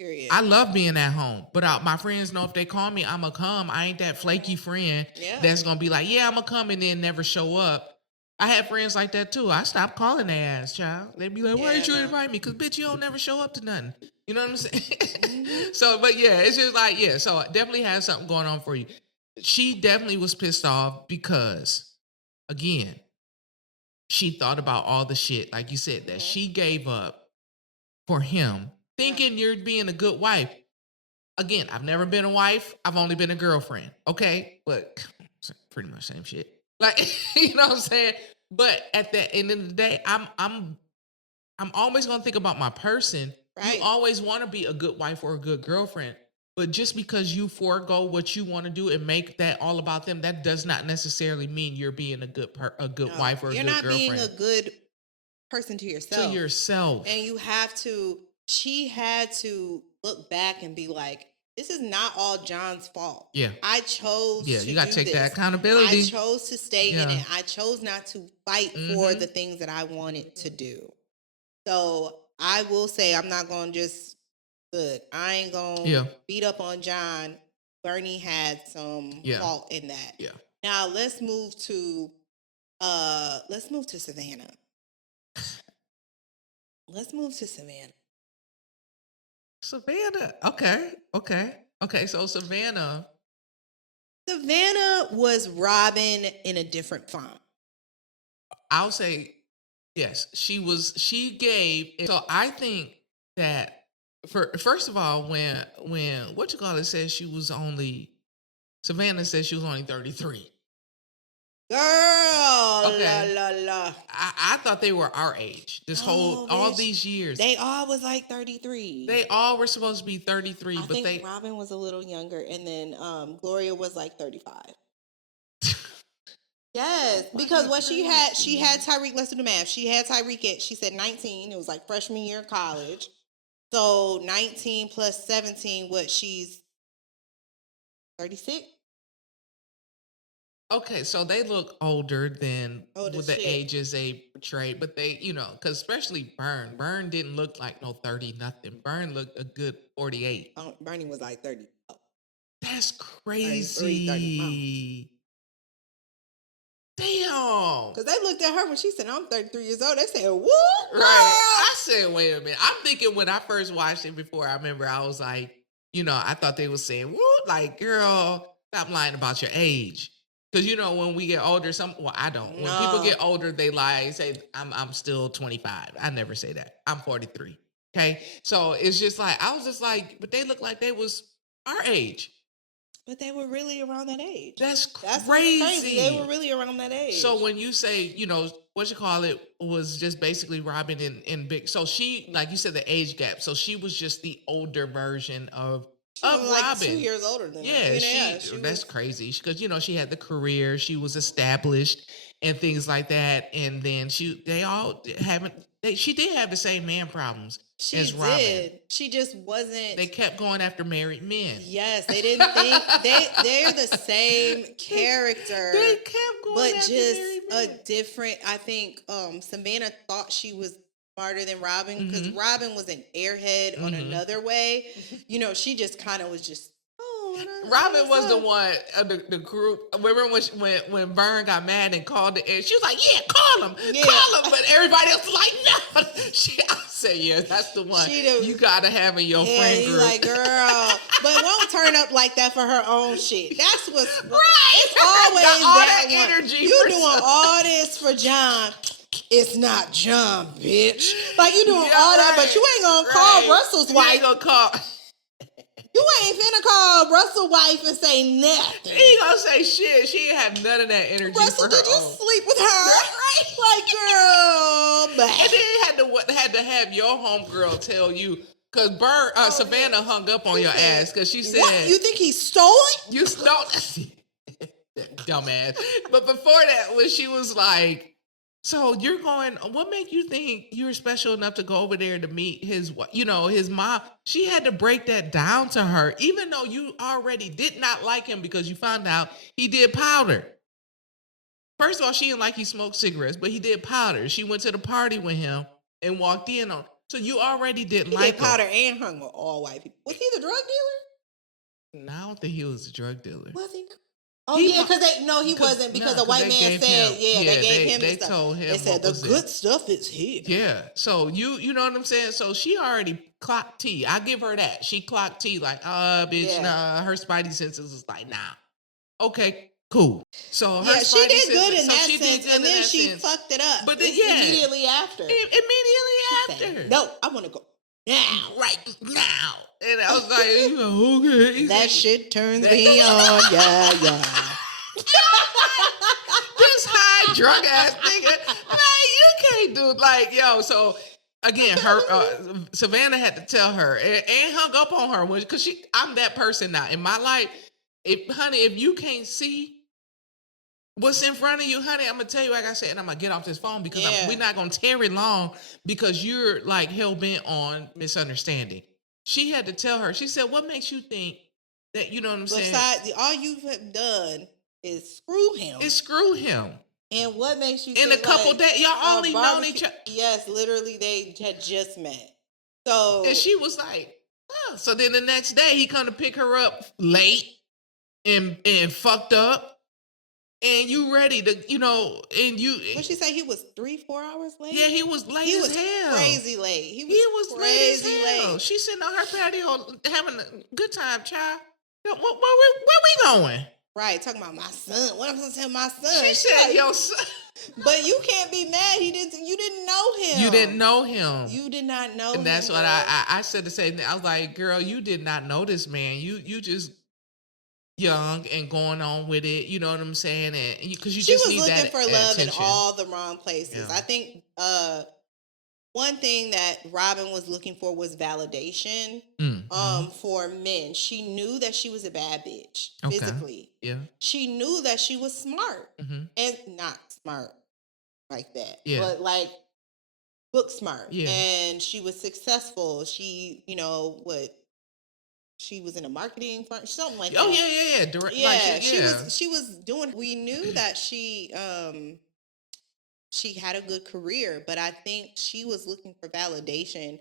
Period. I love being at home, but my friends know if they call me, I'm going to come. I ain't that flaky friend that's going to be like, yeah, I'm going to come, and then never show up. I have friends like that too. I stopped calling their ass, child. They be like, why did you invite me? Because, bitch, you don't never show up to nothing. You know what I'm saying? So, but yeah, it's just like, so definitely has something going on for you. She definitely was pissed off because, again, she thought about all the shit, like you said, that she gave up for him, thinking you're being a good wife. Again, I've never been a wife. I've only been a girlfriend. Okay, but pretty much same shit. Like, you know what I'm saying? But at the end of the day, I'm always gonna think about my person. Right. You always want to be a good wife or a good girlfriend. But just because you forego what you want to do and make that all about them, that does not necessarily mean you're being a good wife or a good girlfriend. You're not being a good person to yourself. To yourself. And she had to look back and be like, this is not all John's fault. Yeah. I chose to you got to take this. that accountability. I chose to stay in it. I chose not to fight for the things that I wanted to do. So I will say, I'm not going to just... Good. I ain't gonna beat up on John. Bernie had some fault in that. Yeah. Now let's move to Savannah. Let's move to Savannah. Savannah. Okay. Okay, so Savannah was Robin in a different font. I'll say yes. She gave. So I think that first of all, when what you call it says she was only Savannah says she was only 33. Girl, Okay. la la la. I thought they were our age. All these years. They all was like 33. They all were supposed to be 33, I think Robin was a little younger, and then Gloria was like 35. Yes, because what she had Tyreek. Let's do the math. She had Tyreek she said 19. It was like freshman year of college. So 19 plus 17, she's 36? Okay, so they look older than with the ages they portrayed, but they, because especially Bern didn't look like no 30 nothing. Bern looked a good 48. Bernie was like 30. That's crazy. 30. Damn. Because they looked at her when she said, I'm 33 years old. They said, whoop. Right. I said, wait a minute. I'm thinking when I first watched it before, I remember I was like, I thought they were saying, whoop, like, girl, stop lying about your age. Because when we get older, I don't. When people get older, they lie and say, I'm still 25. I never say that. I'm 43. Okay. So it's just like, I was just like, but they look like they was our age. But they were really around that age. That's crazy. They were really around that age. So when you say, what you call it was just basically Robin and Big. So she, like you said, the age gap. So she was just the older version of Robin. Like 2 years older than she that's crazy because she had the career, she was established and things like that, and then she did have the same man problems as Robin. She just wasn't. They kept going after married men. Yes, they didn't think they're the same character. They kept going after just married men. A different. I think Savannah thought she was smarter than Robin because Robin was an airhead on another way. She just kind of was just. Robin was the one the group. Remember when Bern got mad and called the air? She was like, "Yeah, call him, call him." But everybody else was like, "No." I said, "Yeah, that's the one you gotta have in your friend group." Like, girl, but won't turn up like that for her own shit. That's what's right. It's always all that energy. You doing all this for John. It's not John, bitch. Like you doing all that, but you ain't gonna call Russell's wife. You ain't gonna call. You ain't finna call Russell's wife and say nothing. He ain't gonna say shit. She ain't have none of that energy. Russell, for her did you own. sleep with her? Right? Like, girl, but. And then had to have your homegirl tell you. Because Savannah hung up on your ass because she said... What? You think he stole it? You stole it? Dumbass. But before that, when she was like, so you're going... What made you think you were special enough to go over there to meet his mom? She had to break that down to her, even though you already did not like him because you found out he did powder. First of all, she didn't like he smoked cigarettes, but he did powder. She went to the party with him and walked in on... So you already didn't like him. Powder and hung with all white people. Was he the drug dealer? No, I don't think he was a drug dealer. Was he? Oh, yeah, because he wasn't. Because the white man said, they gave him. They told him. They said the good stuff is here. Yeah. So you know what I'm saying? So she already clocked T. I give her that. She clocked T like, bitch, nah. Her spidey senses was like, nah. Okay. Cool. So she did good in that sense, and then she fucked it up. But then, immediately after. No, I want to go now, right now. And I was like, okay. That shit turns me on, yeah. This high drug ass nigga, man, you can't do it. So again, her Savannah had to tell her and hung up on her because I'm that person now in my life. If you can't see what's in front of you, honey, I'm going to tell you, like I said, and I'm going to get off this phone because we're not going to tarry long because you're like hell-bent on misunderstanding. She had to tell her. She said, what makes you think that, you know what I'm saying? Besides, all you have done is screw him. Screw him. And what makes you in think a couple days, y'all only known each other. Yes, literally, they had just met. So. And she was like, So then the next day, he come to pick her up late and fucked up. and you ready to, and you. What she say? He was 3-4 hours late. Yeah, he was late He as was hell. crazy late. He was late as hell. Late. She's sitting on her patio having a good time, child. Where we going? Right, talking about my son. What am I supposed to tell my son? She said, like, "Yo, son." But you can't be mad. You didn't know him. You didn't know him. You did not know him. And that's what I said the same thing. I was like, girl, you did not know this man. You just young and going on with it. You know what I'm saying? And because she was need looking that for love attention. in all the wrong places. Yeah. I think one thing that Robin was looking for was validation for men. She knew that she was a bad bitch physically. Yeah. She knew that she was smart and not smart like that, but like book smart. Yeah. And she was successful. She, she was in a marketing firm, something like that. Oh yeah. She was doing. We knew that she had a good career, but I think she was looking for validation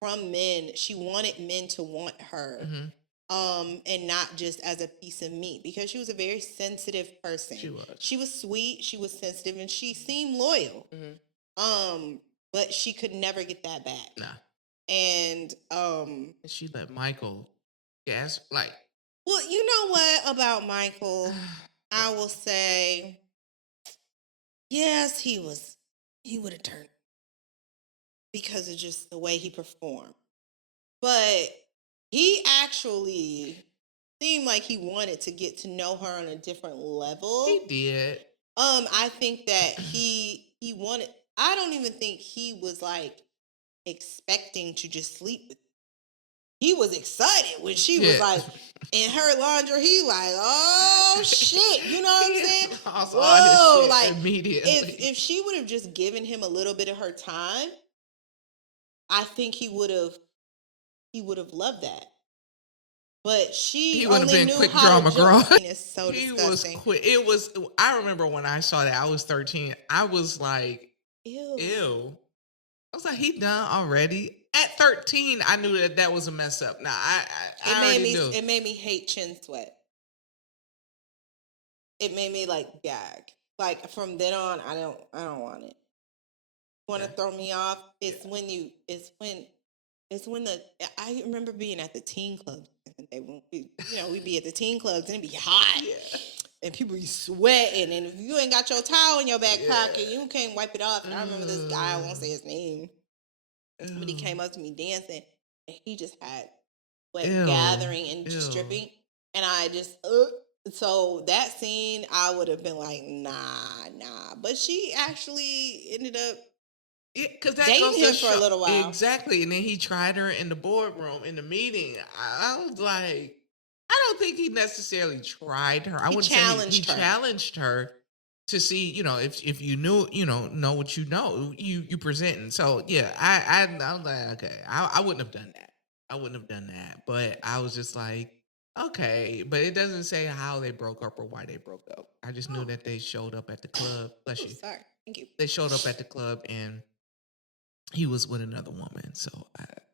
from men. She wanted men to want her, and not just as a piece of meat, because she was a very sensitive person. She was sweet, she was sensitive, and she seemed loyal. But she could never get that back. Nah. And she let Michael gas like. Well, you know what about Michael? I will say, yes, he would have turned because of just the way he performed. But he actually seemed like he wanted to get to know her on a different level. He did. I think that he wanted. I don't even think he was like expecting to just sleep with her. He was excited when she was like in her laundry. He like, oh shit, you know what I'm saying? Whoa, like immediately. If she would have just given him a little bit of her time, I think he would have loved that. But he would have been quick drama girl. It's so disgusting. Was quick. It was. I remember when I saw that. I was 13. I was like, ew. I was like, he done already. At 13, I knew that was a mess up. Now it made me hate Chin Sweat. It made me like gag. Like from then on, I don't want it. Want to throw me off? It's when I remember being at the teen club. We'd be at the teen clubs and it'd be hot. Yeah. And people be sweating, and if you ain't got your towel in your back pocket, you can't wipe it off. And I remember this guy, I won't say his name, but he came up to me dancing, and he just had sweat gathering and just dripping, and I just so that scene, I would have been like, nah. But she actually ended up dating him for a little while. Exactly, and then he tried her in the boardroom in the meeting. I was like, I don't think he necessarily tried her. I wouldn't say he challenged her to see, if you knew, know what you know, you presenting. So yeah, I was like, okay, I wouldn't have done that. I wouldn't have done that. But I was just like, okay. But it doesn't say how they broke up or why they broke up. I just knew that they showed up at the club. Bless you. Sorry, thank you. They showed up at the club and he was with another woman. So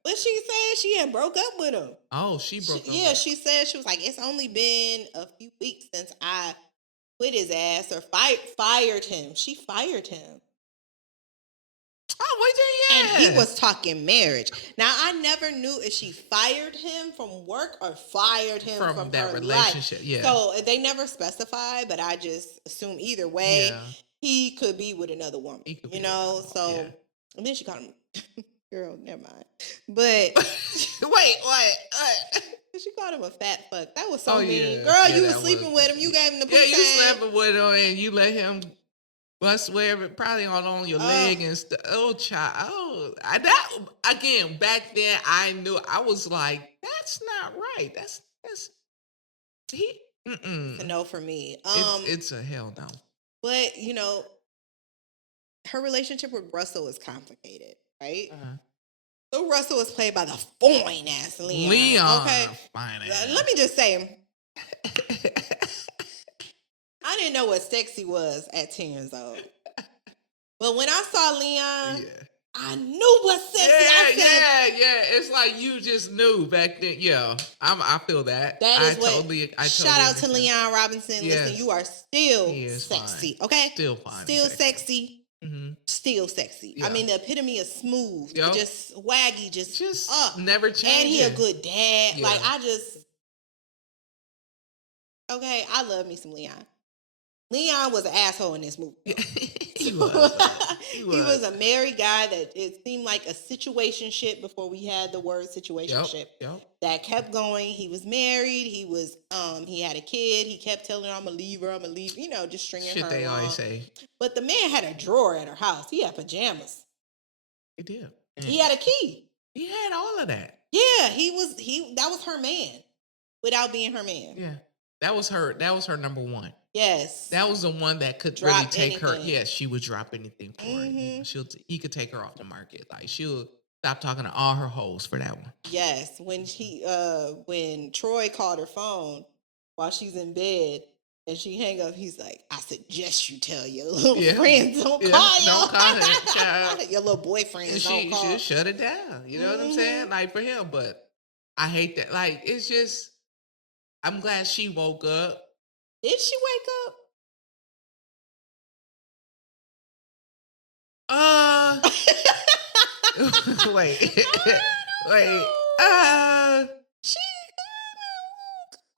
but she said she had broke up with him. Oh, she broke up. Yeah, she said, she was like, it's only been a few weeks since I quit his ass or fired him. She fired him. Oh, wait, yeah. And he was talking marriage. Now, I never knew if she fired him from work or fired him from that her relationship. Life. Yeah. So they never specified, but I just assume either way, he could be with another woman. So and then she called him. Girl, never mind. But wait, what? She called him a fat fuck. That was so mean. Yeah. Girl, you was sleeping with him. You gave him the pussy. Yeah, you slept with him and you let him bust wherever, probably on your leg and stuff. Oh, child. Oh, that again. Back then, I knew. I was like, that's not right. That's he. It's a no for me. It's a hell no. But her relationship with Russell is complicated. Right? So Russell was played by the fine ass Leon. Okay, fine ass. Let me just say, I didn't know what sexy was at 10 years old. But when I saw Leon, I knew what sexy. I said, yeah. It's like you just knew back then. Yeah, I feel that. That is what. I shout out understand. to Leon Robinson. Yes. Listen, you are still sexy. Fine. Okay, still fine, still sexy. Mm-hmm. Still sexy. Yeah. I mean, the epitome of smooth. Yep. Just swaggy. Just up. Never change. And he a good dad. Yeah. Like okay. I love me some Leon. Leon was an asshole in this movie. He was. He was a married guy that it seemed like a situationship before we had the word situationship. Yep. That kept going. He was married. He was he had a kid. He kept telling her, I'm gonna leave her, you know, just stringing her along. Shit they always say. But the man had a drawer at her house. He had pajamas. He did. He had a key. He had all of that. Yeah, that was her man without being her man. Yeah. That was her number one. Yes. That was the one that could drop really take anything. Her. Yes, she would drop anything for him. He could take her off the market. Like she'll stop talking to all her hoes for that one. Yes. When Troy called her phone while she's in bed and she hang up, he's like, I suggest you tell your little friends don't call you. Don't call her. Your little boyfriends don't call. She'll shut it down. You know what I'm saying? Like for him, but I hate that. Like it's just I'm glad she woke up. Did she wake up? Wait.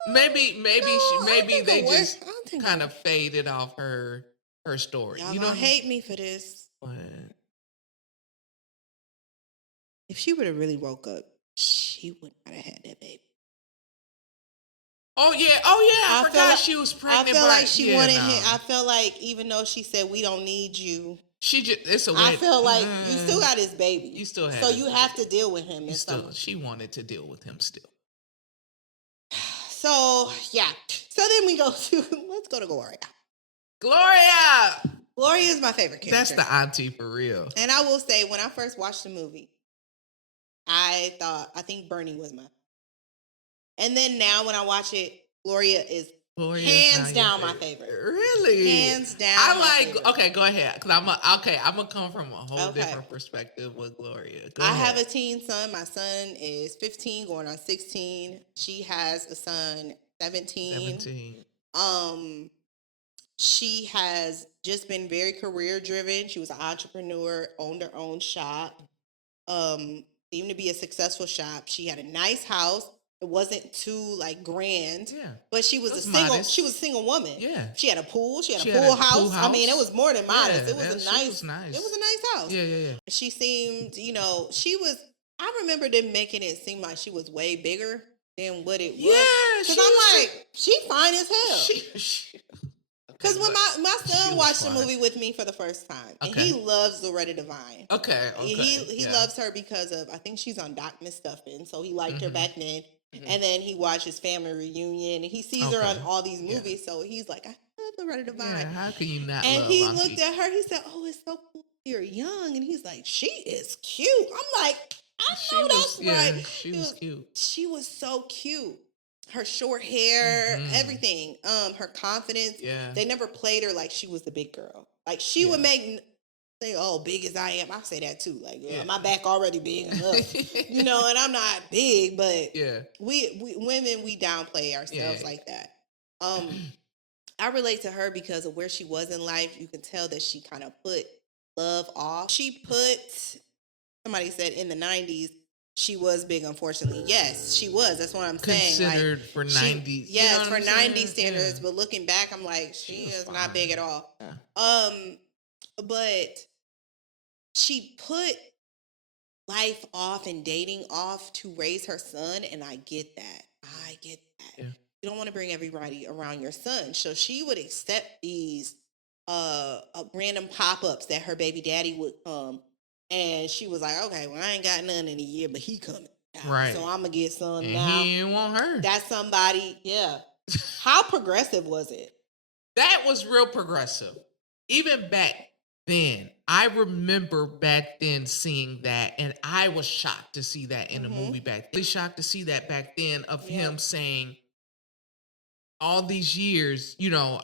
Maybe they just kind of faded off her story. Y'all gonna hate me for this. What? If she would have really woke up, she would not have had that baby. Oh yeah! I forgot like, she was pregnant. I felt like she wanted him. I felt like even though she said we don't need you, I felt like you still got his baby. You still have. So you have to deal with him. She wanted to deal with him still. So yeah. So then we let's go to Gloria. Gloria is my favorite character. That's the auntie for real. And I will say, when I first watched the movie, I think Bernie was my. And then now when I watch it, Gloria is hands down my favorite. Really? Hands down. Okay, go ahead. Cause I'm gonna come from a whole different perspective with Gloria. I have a teen son. My son is 15 going on 16. She has a son 17. She has just been very career driven. She was an entrepreneur, owned her own shop. Even to be a successful shop. She had a nice house. It wasn't too grand, but she was a single. Modest. She was a single woman. Yeah, she had a pool. She had a pool house. I mean, it was more than modest. It was a nice. It was a nice house. Yeah. She seemed, she was. I remember them making it seem like she was way bigger than what it was. Yeah, because I'm like, she fine as hell. Because when my son watched the movie with me for the first time, and he loves Loretta Devine. Okay. He loves her because of, I think she's on Doc Mistuffin, so he liked her back then. And then he watches Family Reunion, and he sees her on all these movies, so he's like, I love Loretta Devine. Yeah, how can you not and love he Auntie? Looked at her, he said, oh, it's so cool you're young. And he's like, she is cute. I'm like, I know that's right. She was cute. She was so cute. Her short hair, everything. Her confidence. Yeah. They never played her like she was the big girl. Like she would say, oh, big as I am. I say that too. Like, my back already big enough. And I'm not big, but we women, we downplay ourselves like that. I relate to her because of where she was in life. You can tell that she kind of put love off. Somebody said in the 90s, she was big, unfortunately. Yes, she was. That's what I'm saying. Considered for 90s. Yes, for 90s standards. But looking back, I'm like, she is not big at all. Yeah. But she put life off and dating off to raise her son, and I get that. Yeah. You don't want to bring everybody around your son. So she would accept these random pop-ups that her baby daddy would come. And she was like, okay, well, I ain't got none in a year, but he coming. Right. So I'm going to get some now. He didn't want her. That's somebody, How progressive was it? That was real progressive. Even back then, I remember back then seeing that, and I was shocked to see that in the movie back then. Really shocked to see that back then of him saying, all these years,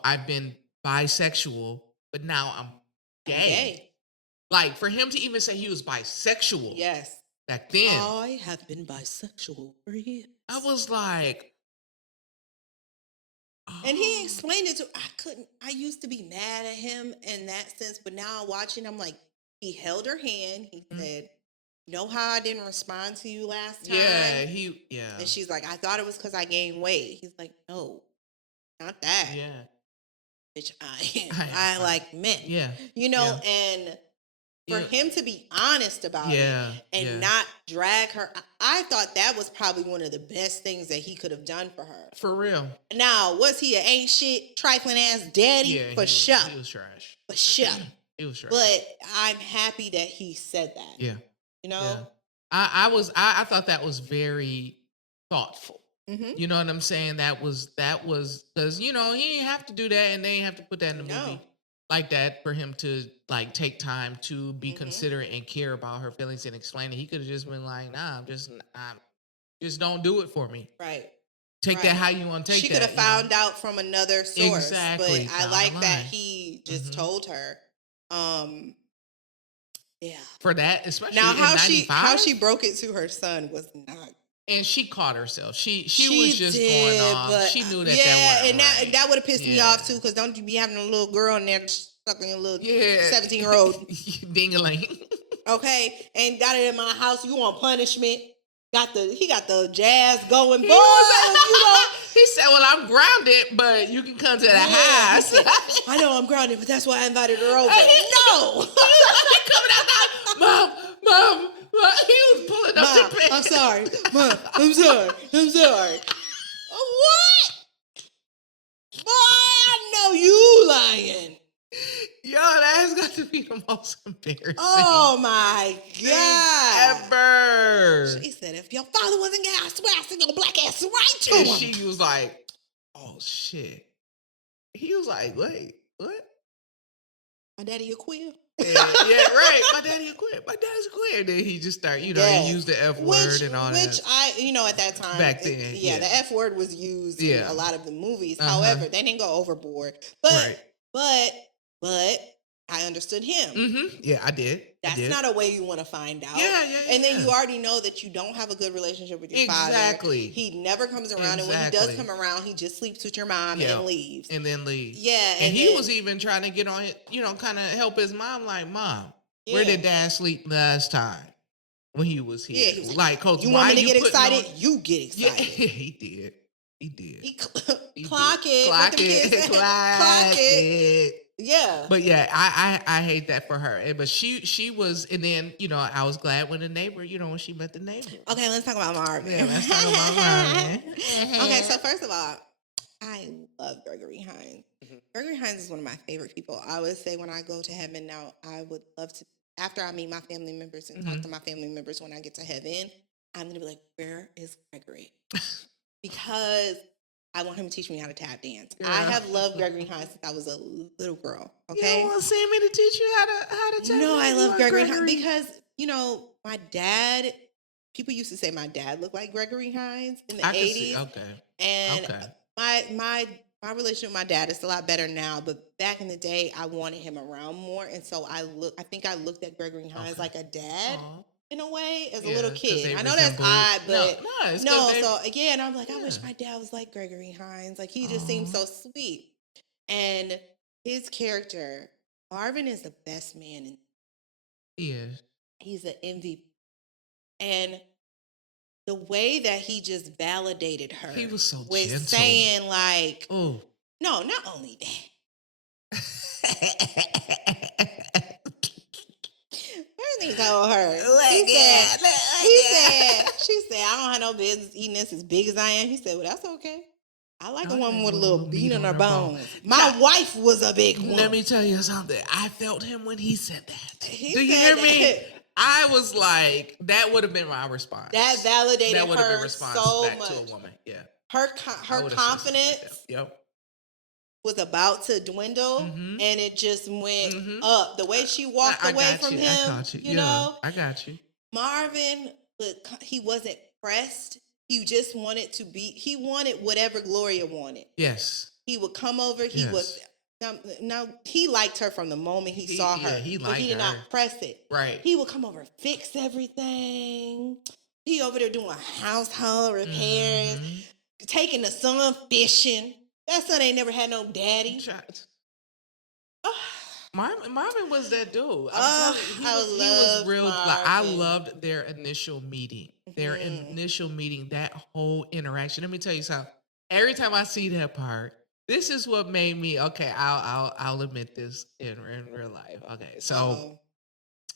I've been bisexual, but now I'm gay. Like, for him to even say he was bisexual. Yes. Back then. I have been bisexual for years. I was like, and he explained it to I used to be mad at him in that sense, but now watching, I'm like, he held her hand. He said, know how I didn't respond to you last time? Yeah. And she's like, I thought it was because I gained weight. He's like, no, not that. Yeah. Bitch, I like men. Yeah. And for him to be honest about it and not drag her, I thought that was probably one of the best things that he could have done for her. For real. Now, was he an ain't shit, trifling ass daddy? Yeah, for sure. He was trash. For sure. He was trash. But I'm happy that he said that. Yeah. Yeah. I thought that was very thoughtful. Mm-hmm. You know what I'm saying? That was because he didn't have to do that, and they didn't have to put that in the movie like that for him to like take time to be considerate and care about her feelings and explain it. He could have just been like, nah, just don't do it for me. Right. Take that how you want to take that. She could have found out from another source. Exactly. But I like that he just told her. Yeah. For that, especially now, in how she broke it to her son was not. And she caught herself. She was just going off. But she knew that. Yeah, and that would have pissed me off too. Because don't you be having a little girl in there sucking a little 17-year-old ding-a-ling. Okay, and got it in my house. You want punishment? He got the jazz going. He said, "Well, I'm grounded, but you can come to the house." Said, I know I'm grounded, but that's why I invited her over. No, coming out, Mom. He was pulling up the pants. I'm sorry, Mom. I'm sorry. What? Boy, I know you lying. Yo, that has got to be the most embarrassing. Oh my God. Ever. She said, if your father wasn't gay, I swear I send your black ass right to him. And she was like, oh shit. He was like, wait, what? My daddy a queer. Yeah, right. My daddy's a queer. Then he just started, he used the F word and all that. Which at that time. Back then. The F word was used in a lot of the movies. However, they didn't go overboard. But I understood him. Mm-hmm. Yeah, I did. That's not a way you want to find out. Yeah. And then you already know that you don't have a good relationship with your father. Exactly. He never comes around. And when he does come around, he just sleeps with your mom and leaves. And then leaves. Yeah. And he was even trying to get on it, kind of help his mom. Like, Mom, where did Dad sleep last time when he was here? Yeah, he was like, Coach, you want me to get excited? You get excited. Yeah, he did. He clock it. Clock it. Yeah. But yeah, I hate that for her. But she was, and then, I was glad when the neighbor, when she met the neighbor. Okay, let's talk about Marvin. Yeah, let's talk about Marvin. Okay, so first of all, I love Gregory Hines. Mm-hmm. Gregory Hines is one of my favorite people. I would say when I go to heaven now, I would love to, after I meet my family members and talk to my family members when I get to heaven, I'm going to be like, where is Gregory? Because I want him to teach me how to tap dance. Yeah. I have loved Gregory Hines since I was a little girl. Okay, you want to send me to teach you how to tap dance? No, I love Gregory Hines because my dad. People used to say my dad looked like Gregory Hines in the 80s. Okay, and my relationship with my dad is a lot better now. But back in the day, I wanted him around more, and so I think I looked at Gregory Hines like a dad. Aww. In a way, as a little kid. I know that's odd, but so again, I'm like, I wish my dad was like Gregory Hines. Like, he just seems so sweet. And his character, Marvin, is the best man. He's an MVP. And the way that he just validated her. He was so with gentle. Saying like, no, not only that. He told her. She said, I don't have no business eating this as big as I am. He said, well, that's okay. I like a woman with a little beat on her bones. My wife was a big one. Let me tell you something. I felt him when he said that. Do you hear me? I was like, that would have been my response. That validated her so much. That would have been response back to a woman. Yeah. Her confidence. Yep. Was about to dwindle, and it just went up. The way she walked away from him, I got you. Marvin, he wasn't pressed. He just wanted to be. He wanted whatever Gloria wanted. Yes. He would come over. He would now he liked her from the moment he saw her, he but he liked did not her. press it. Right. He would come over and fix everything. He over there doing household repairs, taking the son fishing. That son ain't never had no daddy. Marvin was that dude. I'm telling you, he was real. Like, I loved their initial meeting. Their initial meeting, that whole interaction. Let me tell you something. Every time I see that part, this is what made me okay. I'll admit this in real life. Okay, so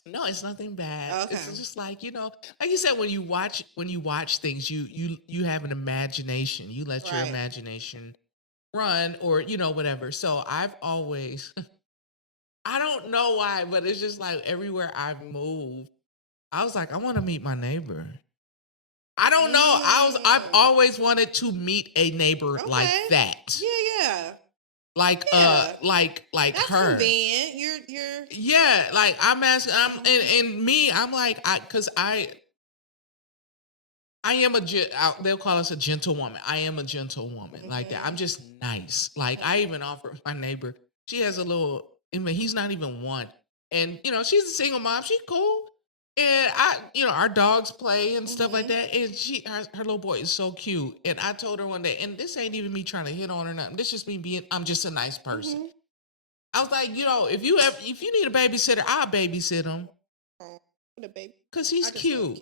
no, it's nothing bad. Okay. It's just like, like you said, when you watch things, you have an imagination. You let your imagination run, or whatever. So I've always. I don't know why, but it's just like everywhere I've moved, I was like, I want to meet my neighbor. I don't know. I've always wanted to meet a neighbor like that. Yeah. Like That's her. Convenient. Yeah, like I'm asking. And me. I'm like, because I am they'll call us a gentlewoman. I am a gentlewoman like that. I'm just nice. Like I even offer my neighbor. She has a little. I mean, he's not even one, and she's a single mom. She's cool, and our dogs play and stuff like that. And her little boy is so cute. And I told her one day, and this ain't even me trying to hit on her nothing. This just me being. I'm just a nice person. I was like, if you need a babysitter, I'll babysit him. Oh, what a baby. Cause he's cute.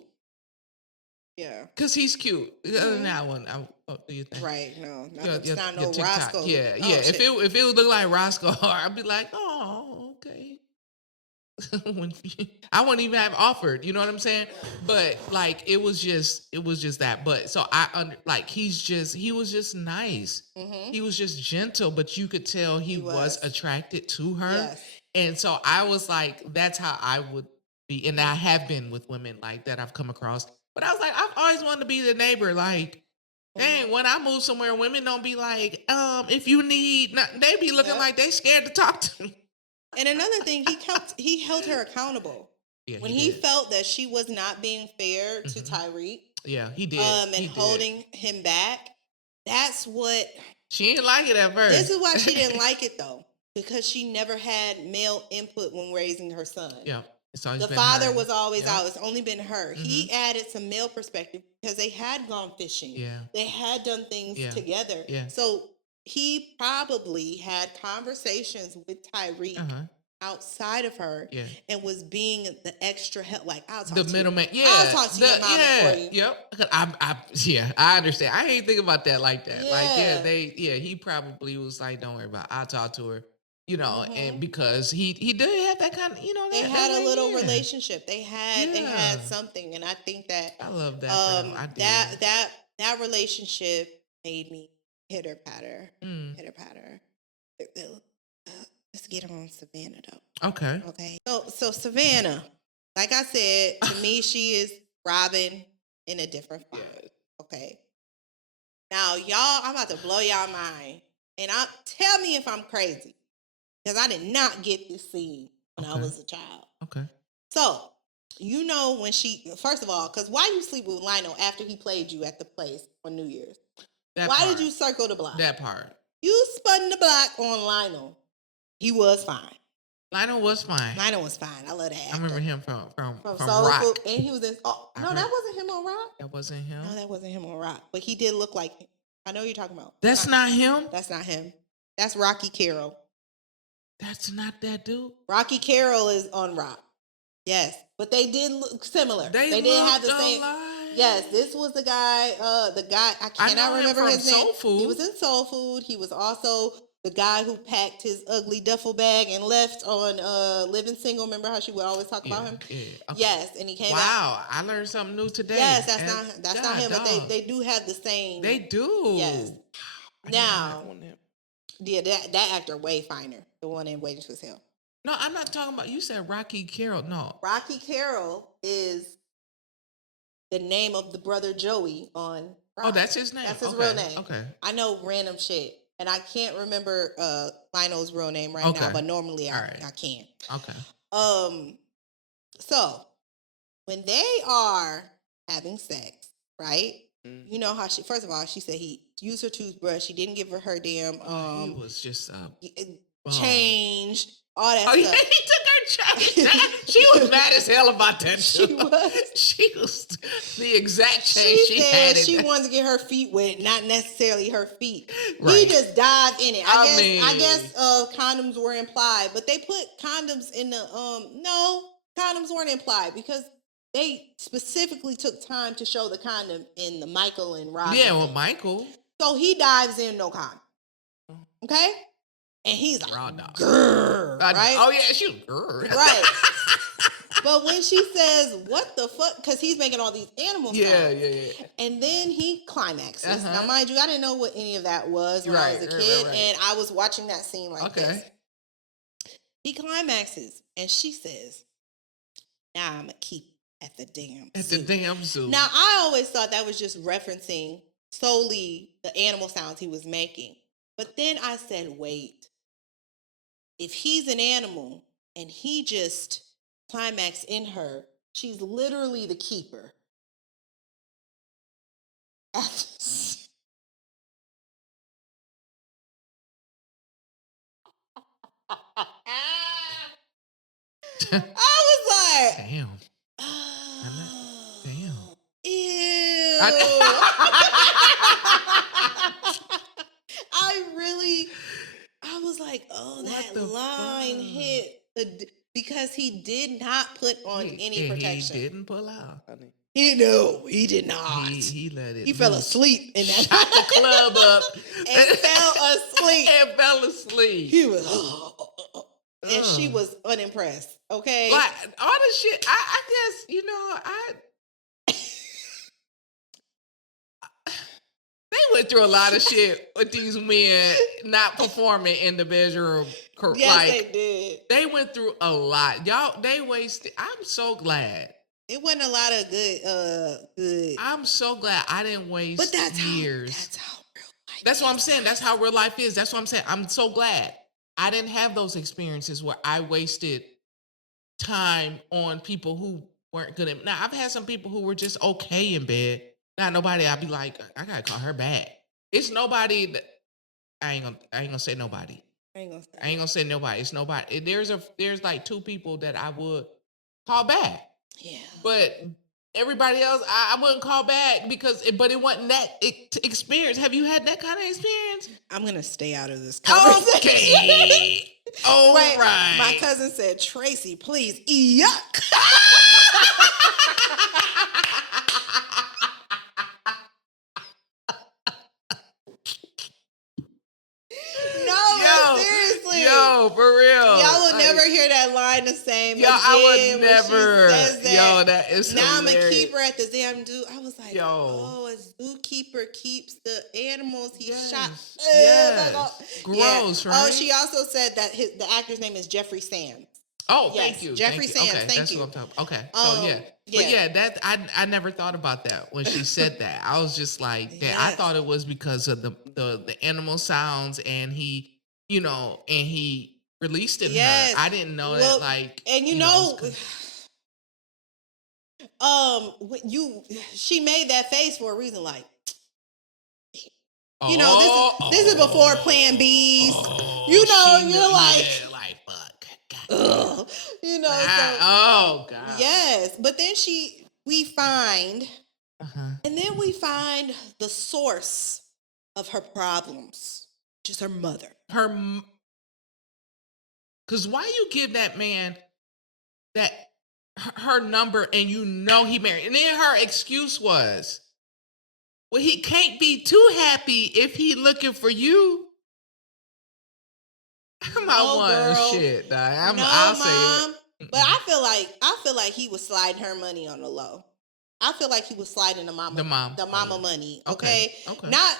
Yeah. Cause he's cute. Other than that one, what do you think? Right. No, it's not no TikTok. Roscoe. Yeah. Shit. If it would look like Roscoe, I'd be like, oh, okay. I wouldn't even have offered. You know what I'm saying? But like, it was just that. But so he was just nice. He was just gentle, but you could tell he was attracted to her. Yes. And so I was like, that's how I would be. And I have been with women like that I've come across. But I was like, I've always wanted to be the neighbor. Like, dang, when I move somewhere, women don't be like, if you need, they be looking like they scared to talk to me. And another thing, he held her accountable. Yeah, when he felt that she was not being fair to Tyreek. Yeah, he did. And holding him back. That's what. She didn't like it at first. This is why she didn't like it, though. Because she never had male input when raising her son. Yeah. The father was always out. It's only been her. He added some male perspective because they had gone fishing. Yeah. They had done things together. Yeah. So he probably had conversations with Tyreek outside of her and was being the extra help. Like, I'll talk to the middleman. Yeah. I'll talk to your mama for you. Yep. I understand. I ain't think about that like that. Yeah. He probably was like, don't worry about it. I'll talk to her. And because he did have that kind of, they had a little relationship. They had something, and I think that I love that. That relationship made me pitter patter. Let's get on Savannah though. Okay. So Savannah, like I said, to me she is Robin in a different form. Yes. Okay. Now y'all, I'm about to blow y'all mind, and tell me if I'm crazy. Because I did not get this scene when I was a child. Okay. So, when first of all, because why you sleep with Lionel after he played you at the place on New Year's? Why did you circle the block? That part. You spun the block on Lionel. He was fine. Lionel was fine. I love that actor. I remember him from Soul Rock. Food, and he was in. No, that wasn't him on Rock. That wasn't him. No, that wasn't him on Rock. But he did look like him. I know who you're talking about. That's not him. That's not him. That's Rocky Carroll. That's not that dude. Rocky Carroll is on Rock. Yes, but they did look similar. They didn't have the same. Yes, this was the guy. I cannot remember his name. Soul Food. He was in Soul Food. He was also the guy who packed his ugly duffel bag and left on Living Single. Remember how she would always talk about him? Yeah. Okay. Yes, and he came out. Wow, I learned something new today. Yes, that's not him, but they do have the same. They do. Yes. Now, yeah, that actor way finer. The one in Waiting to Exhale. No, I'm not talking about. You said Rocky Carroll. No, Rocky Carroll is the name of the brother Joey on Rock. Oh, that's his name. That's his real name. Okay. I know random shit, and I can't remember Lionel's real name right now, but normally I can. Okay. So when they are having sex, right? You know how first of all, she said he used her toothbrush. She didn't give her damn. He was just change, all that Oh, yeah, stuff. he took her change. She was mad as hell about that. She was. She was the exact change She had. said she wanted to get her feet wet, not necessarily her feet. Right. He just dived in it. I guess condoms were implied, but they put condoms in the no, condoms weren't implied because they specifically took time to show the condom in the Michael and Robin. Yeah, well, Michael. So he dives in, no condom. Okay? And he's like, raw dog. Grrr, right? Oh, yeah, she was grrr. Right. But when she says, what the fuck? Because he's making all these animal sounds. Yeah. And then he climaxes. Now, mind you, I didn't know what any of that was when I was a kid. Right. And I was watching that scene like this. He climaxes. And she says, now I'm going to keep at the damn zoo. At the damn zoo. Now, I always thought that was just referencing solely the animal sounds he was making. But then I said, wait. If he's an animal and he just climax in her, she's literally the keeper. I was like, damn. Damn. Ew. I was like, oh, what that line hit because he did not put on any protection. He didn't pull out. He did not. He let it. He fell asleep in that. Shot the club up and fell asleep. He was, and she was unimpressed. Okay, like all the shit. I guess they went through a lot of shit with these men not performing in the bedroom. Yes, they did. They went through a lot. Y'all, they wasted. I'm so glad. It wasn't a lot of good. I'm so glad I didn't waste years. That's how real life That's what I'm saying. That's how real life is. That's what I'm saying. I'm so glad I didn't have those experiences where I wasted time on people who weren't good. Now, I've had some people who were just okay in bed. Not nobody I'd be like, I gotta call her back. It's nobody that I ain't gonna say nobody. I ain't gonna say nobody. It's nobody. There's like two people that I would call back. Yeah. But everybody else, I wouldn't call back but it wasn't that experience. Have you had that kind of experience? I'm gonna stay out of this conversation. Okay. All right. My cousin said, Tracy, please, yuck. Seriously. Yo, for real. Y'all will never hear that line the same. Yo, I would never. Yo, that is now hilarious. I'm a keeper at the damn zoo. I was like, oh, a zookeeper keeps the animals he shot. Yes. Gross, right? Oh, she also said that the actor's name is Jeffrey Sams. Oh, thank you. Jeffrey Sams, okay, thank that's you. What I'm talking. Okay, so yeah. But yeah, that I never thought about that when she said that. I was just like, that. I thought it was because of the animal sounds and he, and he released it in her. I didn't know that, like, and she made that face for a reason, like, this is before Plan B's. You're like, fuck. Ugh, oh God. Yes, but then we find the source of her problems, which is her mother. Because why you give that man her number and he married, and then her excuse was, well, he can't be too happy if he looking for you. I'm not one shit, dog. I'll say it. But I feel like he was sliding her money on the low. I feel like he was sliding the mama money. Okay. Not,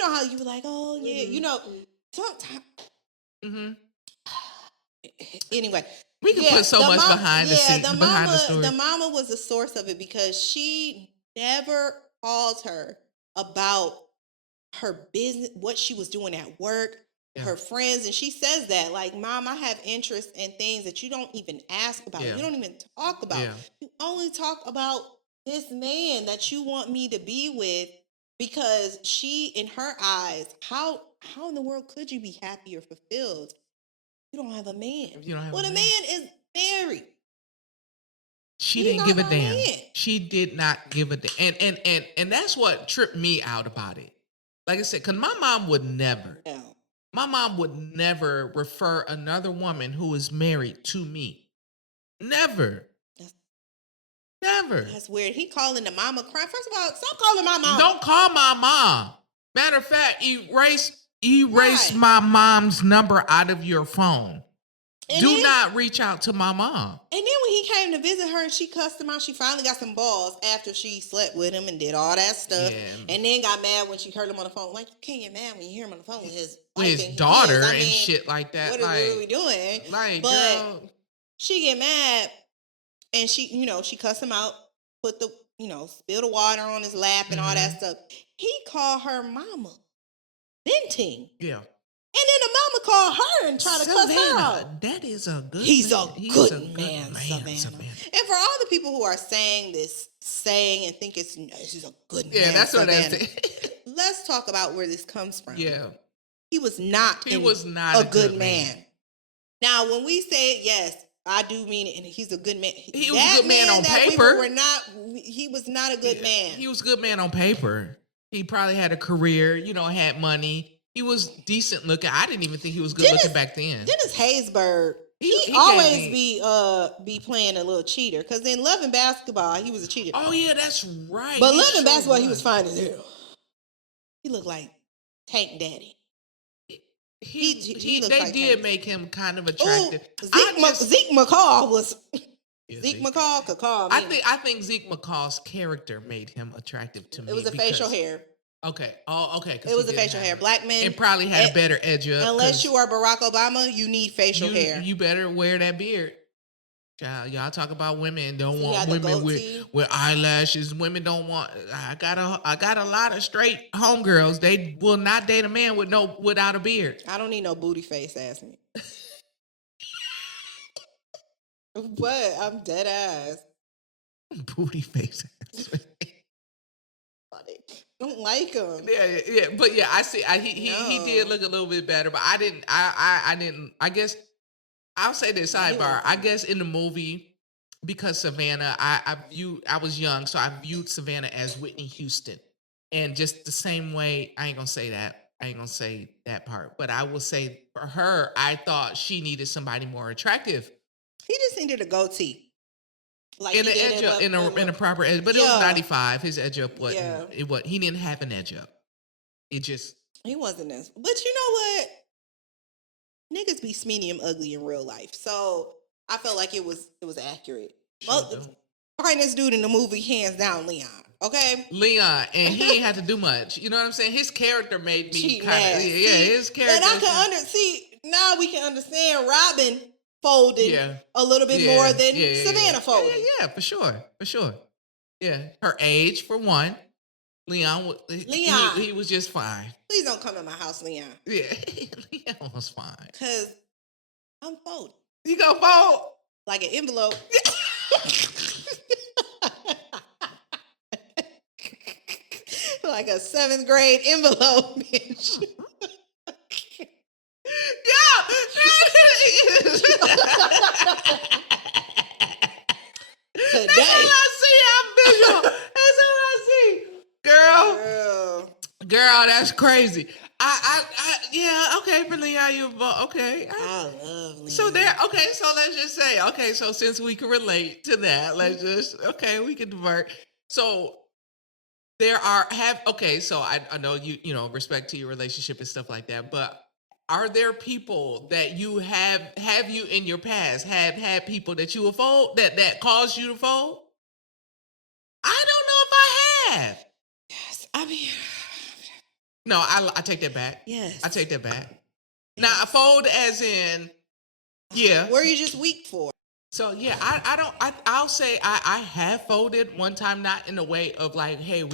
how you were like, oh yeah, sometimes. Mm-hmm. Anyway, we can put so much behind the scenes. Behind the story. The mama was the source of it because she never called her about her business, what she was doing at work. Her friends, and she says that, like, Mom, I have interest in things that you don't even ask about. You don't even talk about. You only talk about this man that you want me to be with, because she, in her eyes, how in the world could you be happy or fulfilled You don't have a man. If you don't have well, a the man is married. She didn't give a damn. She did not give a damn. And that's what tripped me out about it. Like I said, because my mom would never. No. My mom would never refer another woman who is married to me. Never. Never. That's weird. He calling the mama crying. First of all, stop calling my mom. Don't call my mom. Matter of fact, erase my mom's number out of your phone. And Do not reach out to my mom. And then when he came to visit her, she cussed him out. She finally got some balls after she slept with him and did all that stuff. Yeah. And then got mad when she heard him on the phone. Like, you can't get mad when you hear him on the phone with his daughter and shit like that. What are we doing? Like, but girl. She get mad and she cussed him out, put the, spill the water on his lap and all that stuff. He called her mama, venting. Yeah. And then the mama called her and tried to cuss her out. That is a good He's man. He's a good man, Savannah. And for all the people who are saying and think this is a good man, yeah, that's Savannah, what I said. Let's talk about where this comes from. Yeah. He was not a good man. Now, when we say it, yes, I do mean it, and he's a good man. He was a good man on paper. He was not a good man. He was a good man on paper. He probably had a career, had money. He was decent looking. I didn't even think he was good looking back then. Dennis Haysbert, he always be playing a little cheater. Because in Love and Basketball, he was a cheater. Oh, yeah, that's right. But Love and Basketball, he was fine as hell. He looked like Tank Daddy. They did make him kind of attractive. Zeke McCall was... Zeke McCall could call me. I think Zeke McCall's character made him attractive to me. It was the facial hair. Okay. Oh, okay. It was the facial hair. Black men. It probably had a better edge up. Unless you are Barack Obama, you need facial hair. You better wear that beard. Child, y'all talk about women don't want women with eyelashes. Women don't want. I got a lot of straight homegirls. They will not date a man without a beard. I don't need no booty face. Ask me. What? I'm dead ass. Booty face. Don't like him. Yeah. But yeah, I see. He did look a little bit better, but I didn't. I guess I'll say this sidebar. I guess in the movie, because Savannah, I was young, so I viewed Savannah as Whitney Houston, and just the same way. I ain't gonna say that. I ain't gonna say that part, but I will say for her, I thought she needed somebody more attractive. He just needed a goatee. Like in a proper edge, but it was 95. His edge up wasn't. Yeah. He didn't have an edge up. He wasn't this. But you know what? Niggas be medium ugly in real life, so I felt like it was accurate. This dude in the movie, hands down, Leon. Okay, Leon, and he ain't had to do much. You know what I'm saying? His character made me kind of his character. And I can now we can understand Robin folded a little bit more than Savannah folded. Yeah, for sure. Yeah, her age for one. Leon, he was just fine. Please don't come to my house, Leon. Yeah, Leon was fine. Cause I'm folded. You gonna fold like an envelope? Like a 7th grade envelope, bitch. Today. That's all I see. I'm visual. That's all I see. Girl, that's crazy. Okay, for Leon, okay. I love Leon. So let's just say, so since we can relate to that, we can divert. So so I know you respect to your relationship and stuff like that, but are there people that you have you in your past had people that you would fold that caused you to fold? I don't know if I have. Yes, I mean, no, I take that back. Yes, I take that back. Yes. Now I fold as in, where you just weak for. So yeah, I'll say I have folded one time, not in a way of like, hey,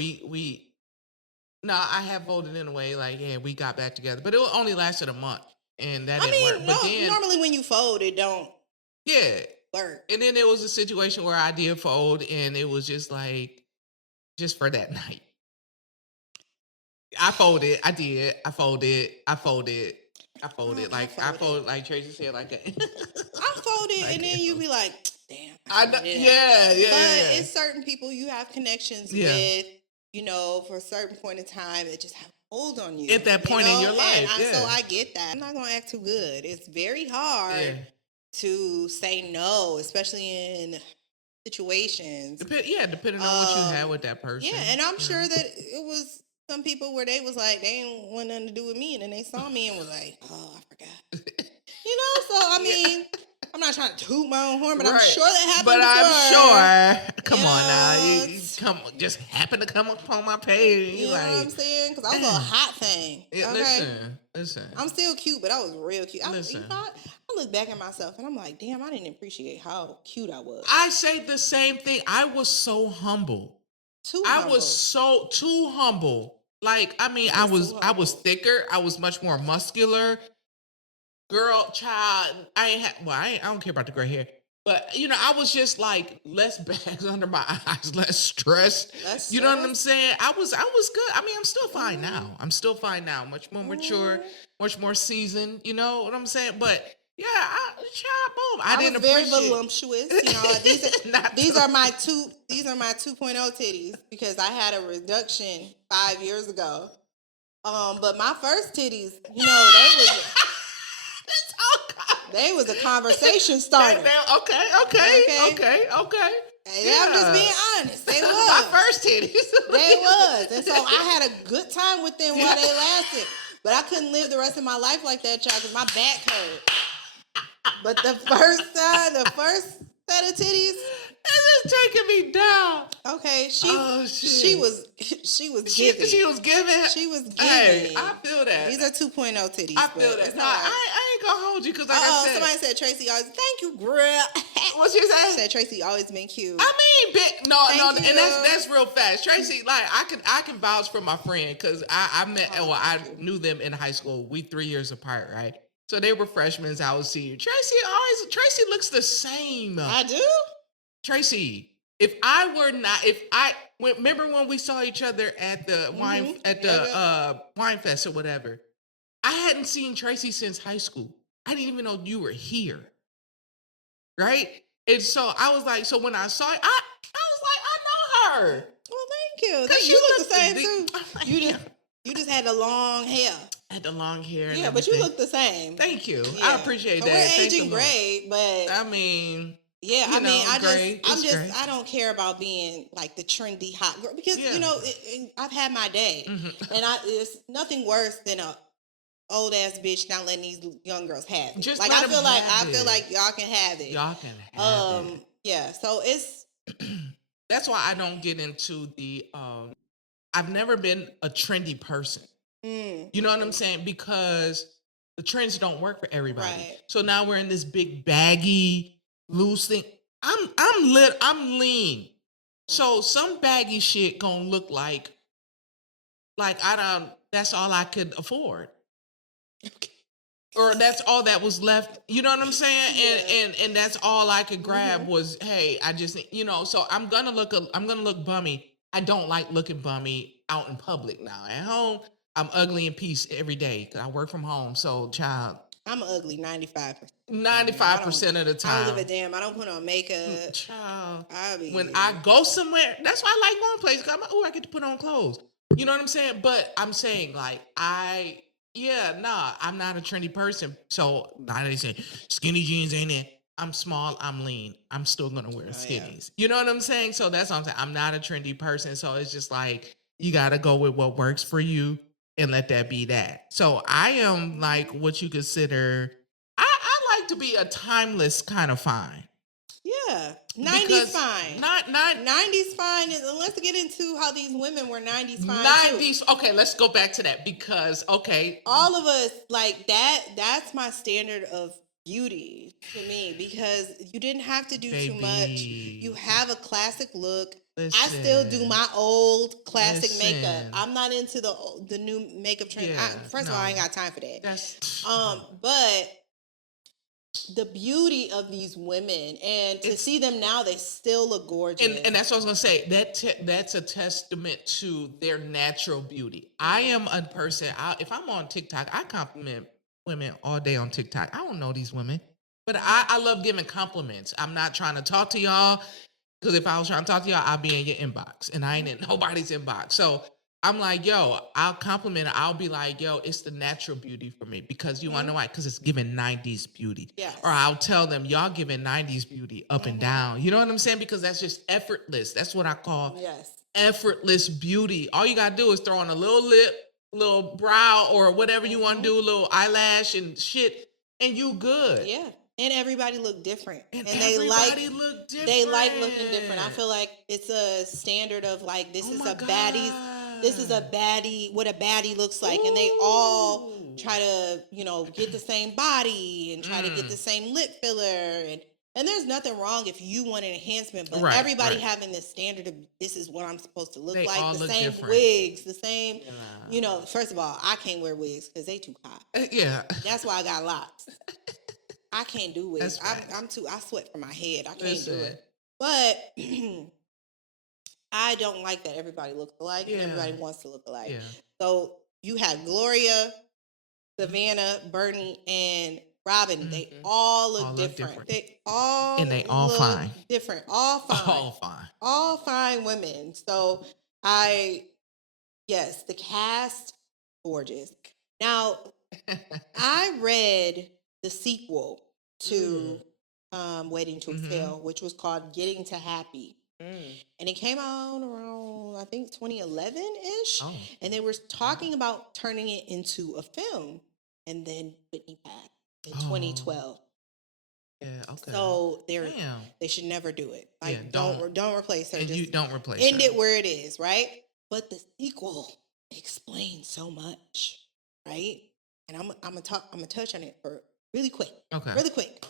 no, I have folded in a way like, yeah, we got back together, but it only lasted a month, and that didn't work. But then, normally when you fold, it don't. Yeah. Work. And then there was a situation where I did fold, and it was just for that night. I folded. I did. I folded. I folded I folded. folded like Tracy said, like a. I folded, like and then you be like, damn. I know, yeah. But it's certain people you have connections with, you know, for a certain point in time that just have a hold on you at that point in your life. So I get that. I'm not gonna act too good. It's very hard to say no, especially in situations. Depending on what you had with that person. Yeah, and I'm sure that it was some people where they was like, they didn't want nothing to do with me, and then they saw me and was like, oh, I forgot. You know, so I mean, I'm not trying to toot my own horn, but I'm sure that happened But before. I'm sure. Come on now, you come just happen to come up on my page. You know what I'm saying? Because I was a hot thing. Yeah, okay? Listen. I'm still cute, but I was real cute. I look back at myself and I'm like, damn, I didn't appreciate how cute I was. I say the same thing. I was so humble. I was so too humble. Like, I mean, I was thicker. I was much more muscular. Girl, child, I don't care about the gray hair. But, you know, I was just like less bags under my eyes, less stressed. You know what I'm saying? I was good. I mean, I'm still fine now. Much more mature, much more seasoned. You know what I'm saying? But yeah, boom. I didn't appreciate. Very voluptuous. You know, these are my 2.0 titties because I had a reduction 5 years ago. But my first titties, you know, they was a conversation starter. Okay. Hey, I'm just being honest. They was. My first titties. They was. And so I had a good time with them while they lasted. But I couldn't live the rest of my life like that, child, because my back hurt. But the first set of titties, it's just taking me down. Okay, she was giving. She was giving. Hey, I feel that. These are 2.0 titties. I feel that. No, I ain't gonna hold you because like I said. Somebody said Tracy always. Thank you, girl. What she say? Said Tracy always been cute. I mean, and that's real fast. Tracy, like I can vouch for my friend because I knew them in high school. We 3 years apart, right? So they were freshmen. I was senior. Tracy looks the same. I do. Tracy, remember when we saw each other at the wine fest or whatever? I hadn't seen Tracy since high school. I didn't even know you were here, right? And so I was like, so when I saw it, I was like, I know her. Well, thank you. Because you look the same too. You just had the long hair. Had the long hair. Yeah, but you look the same. Thank you. Yeah. I appreciate that. We're aging great, but I mean. Yeah, I don't care about being like the trendy hot girl because you know I've had my day, and it's nothing worse than a old ass bitch not letting these young girls have it. I feel like y'all can have it. Y'all can have it. Yeah, so it's that's why I don't get into the. I've never been a trendy person. You know what I'm saying? Because the trends don't work for everybody. Right. So now we're in this big baggy. Loose thing. I'm lean. So some baggy shit gonna look like that's all I could afford. Or that's all that was left. You know what I'm saying? Yeah. And that's all I could grab was, hey, I just, you know, so I'm gonna look bummy. I don't like looking bummy out in public now. At home, I'm ugly in peace every day because I work from home. So child. I'm ugly 95%. 95% of the time. I don't give a damn. I don't put on makeup. Child. When I go somewhere, that's why I like going places. I'm like, I get to put on clothes. You know what I'm saying? But I'm saying, like, I'm not a trendy person. So now they say skinny jeans ain't it. I'm small, I'm lean. I'm still gonna wear skinnies. Yeah. You know what I'm saying? So that's what I'm saying. I'm not a trendy person. So it's just like you gotta go with what works for you. And let that be that. So I am like what you consider. I like to be a timeless kind of fine. Yeah, 90s fine. Not 90s fine. Let's get into how these women were 90s fine. 90s. Too. Okay, let's go back to that because all of us like that. That's my standard of beauty to me because you didn't have to do too much. You have a classic look. Listen, I still do my old classic makeup. I'm not into the new makeup trend. Yeah, first of all, I ain't got time for that. But the beauty of these women and to see them now, they still look gorgeous. And that's what I was gonna say. That's a testament to their natural beauty. I am a person. If I'm on TikTok, I compliment women all day on TikTok. I don't know these women, but I love giving compliments. I'm not trying to talk to y'all because if I was trying to talk to y'all, I'd be in your inbox, and I ain't in nobody's inbox. So I'm like, yo, I'll compliment her. I'll be like, yo, it's the natural beauty for me because you want to know why? Because it's giving 90s beauty. Yes. Or I'll tell them, y'all giving 90s beauty up and down. You know what I'm saying? Because that's just effortless. That's what I call effortless beauty. All you got to do is throw on a little lip, little brow, or whatever you want to do, a little eyelash and shit, and you good. Yeah. And everybody look different. And they like look different. They like looking different. I feel like it's a standard of like this is a baddie, what a baddie looks like. Ooh. And they all try to, get the same body and try to get the same lip filler. And there's nothing wrong if you want an enhancement, but everybody having this standard of this is what I'm supposed to look like. The look same different. Wigs, the same, first of all, I can't wear wigs because they too hot. That's why I got locks. I can't do wigs. I sweat from my head. I can't do it. But I don't like that everybody looks alike and everybody wants to look alike. Yeah. So you have Gloria, Savannah, Bernie, and Robin. They all look different. They all look fine. Different. All fine. All fine women. So the cast, gorgeous. Now, I read the sequel to Waiting to Exhale, which was called Getting to Happy. And it came out around, I think, 2011-ish. Oh. And they were talking about turning it into a film. And then Whitney passed in 2012. Yeah, okay. So they should never do it. Like, don't replace her. And just you don't replace end her. it where it is, right? But the sequel explains so much, right? And I'm gonna touch on it for really quick. Okay. Really quick.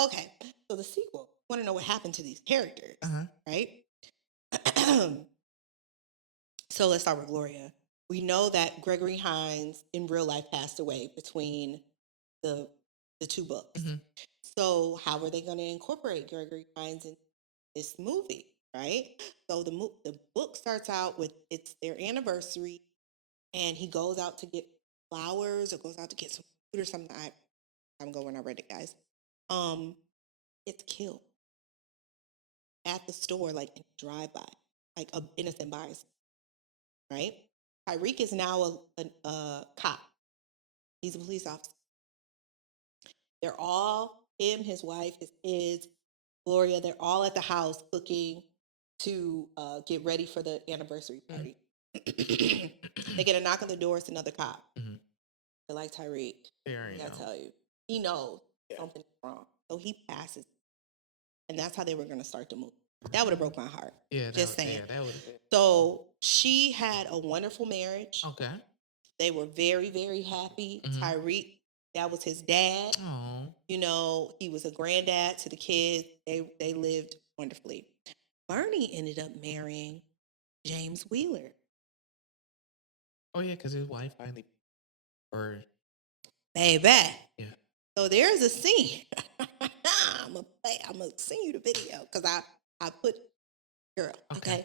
Okay. So the sequel. Want to know what happened to these characters, right? So let's start with Gloria. We know that Gregory Hines in real life passed away between the two books. So how are they going to incorporate Gregory Hines in this movie, right? So the book starts out with it's their anniversary, and he goes out to get flowers or goes out to get some food or something. I'm going when I read it, guys. It's killed at the store, like in a drive-by, like an innocent buyer, right? Tyreek is now a cop. He's a police officer. They're all, him, his wife, his kids, Gloria, they're all at the house cooking to get ready for the anniversary party. They get a knock on the door, it's another cop. They're like, Tyreek, I tell you, he knows something's wrong. So he passes. And that's how they were going to start the movie. That would have broke my heart. Yeah, just saying. Yeah, that would have been. So she had a wonderful marriage. Okay. They were very, very happy. Tyreek, that was his dad. Oh. He was a granddad to the kids. They lived wonderfully. Bernie ended up marrying James Wheeler. Oh, yeah, because his wife finally Baby. Yeah. So there's a scene. I'm gonna send you the video because I put girl. Okay.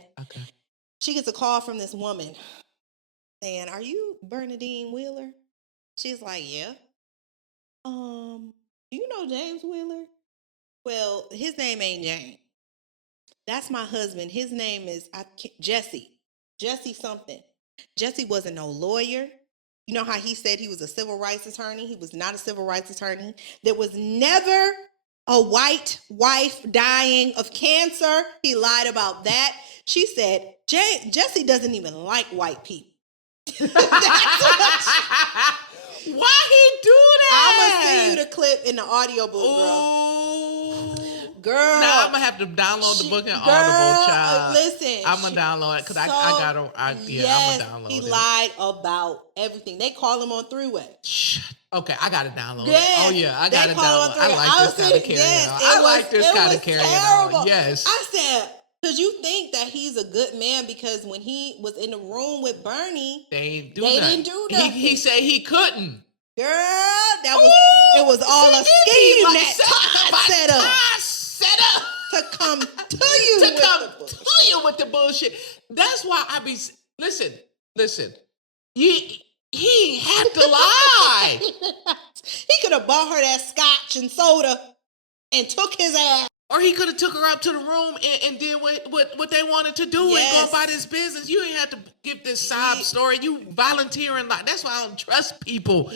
She gets a call from this woman saying, "Are you Bernadine Wheeler?" She's like, "Yeah." Do you know James Wheeler? Well, his name ain't James. That's my husband. His name is Jesse. Jesse something. Jesse wasn't no lawyer. You know how he said he was a civil rights attorney? He was not a civil rights attorney. There was never a white wife dying of cancer. He lied about that. She said, Jesse doesn't even like white people. Why he do that? I'm going to send you the clip in the audio book, girl. Girl. Now I'm going to have to download the book in Audible, child. Listen. I'm going to download it because I got to, I'm going to download it. He lied about everything. They call him on three-way. Okay, I got to download it. Oh, yeah, I got to download it. I like this kind of carry on. I like this kind of carry on. Yes. I said, because you think that he's a good man because when he was in the room with Bernie, they didn't do nothing. He said he couldn't. Girl, it was all a scheme that Todd set up to come to you with the bullshit. That's why I be listen. He had to lie. He could have bought her that scotch and soda and took his ass. Or he could have took her up to the room and did what they wanted to do and go about his business. You ain't have to give this sob story. You volunteering like that's why I don't trust people. But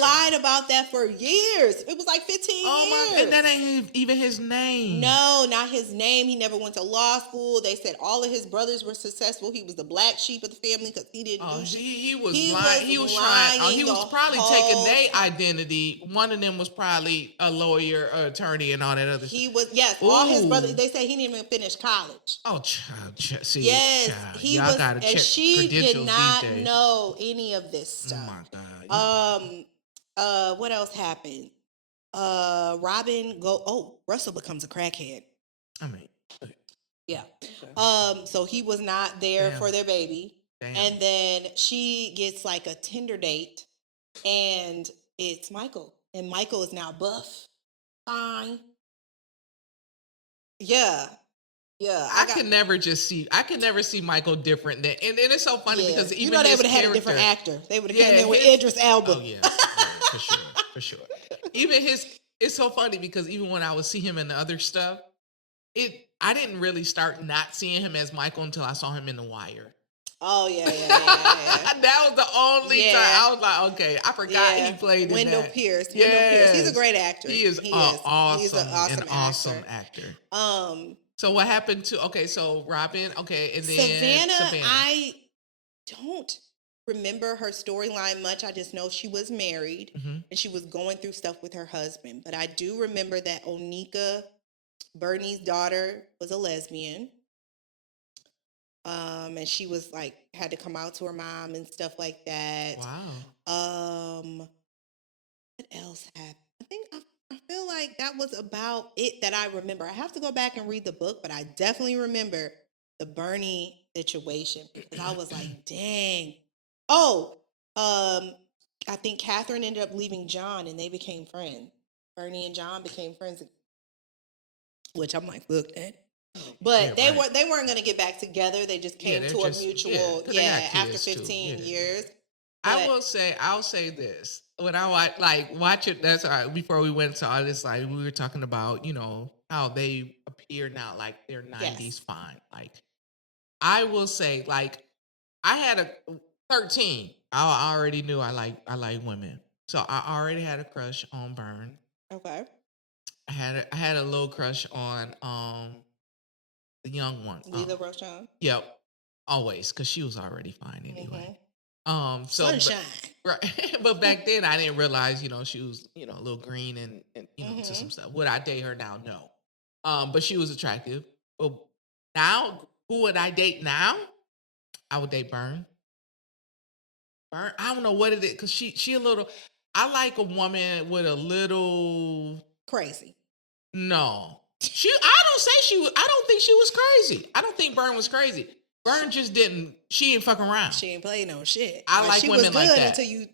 lied about that for years. It was like 15 years. And that ain't even his name. No, not his name. He never went to law school. They said all of his brothers were successful. He was the black sheep of the family because he didn't do shit. He was lying. He was trying. He was probably taking their identity. One of them was probably a lawyer, attorney, and all that other He was, yes. Ooh. All his brothers, they say he didn't even finish college. Oh, child. See, yes. Child. He Y'all was, gotta and check she did not know any of this stuff. Oh, my God. What else happened? Russell becomes a crackhead. I mean, yeah. Okay. So he was not there for their baby. Damn. And then she gets like a Tinder date, and it's Michael. And Michael is now buff. Fine. Yeah. Yeah. I can never see Michael different than, and it's so funny because even they would have had a different actor. They would have came in with Idris Elba. Oh yeah, for sure. Even it's so funny because even when I would see him in the other stuff, I didn't really start not seeing him as Michael until I saw him in The Wire. Oh yeah. That was the only time I was like, okay, I forgot he played in Wendell that. Pierce. He's a great actor. He is awesome. He's an awesome actor. So what happened to so Robin, and then Savannah. I don't remember her storyline much. I just know she was married and she was going through stuff with her husband. But I do remember that Onika, Bernie's daughter, was a lesbian. And she was like had to come out to her mom and stuff like that. Wow. What else happened? I feel like that was about it that I remember. I have to go back and read the book, but I definitely remember the Bernie situation because I was like, dang. Oh, I think Catherine ended up leaving John and they became friends. Bernie and John became friends, which I'm like, look, but they weren't going to get back together. They just came to a mutual, after 15 years. But I'll say this. When I watch it, that's all right. Before we went to all this, like we were talking about, how they appear now, like they're 90s fine. Like I will say, like I had a 13. I already knew I like women, so I already had a crush on Byrne. Okay. I had a little crush on the young one, Lila Rochon. Yep, always because she was already fine anyway. Sunshine. Right. But back then I didn't realize, she was, a little green and to some stuff. Would I date her now? No. But she was attractive. Well, now, who would I date now? I would date Byrne. I don't know what it is, because she a little, I like a woman with a little crazy. No. I don't think she was crazy. I don't think Byrne was crazy. Byrne just she ain't fucking around. She ain't play no shit. I like women like that. Until you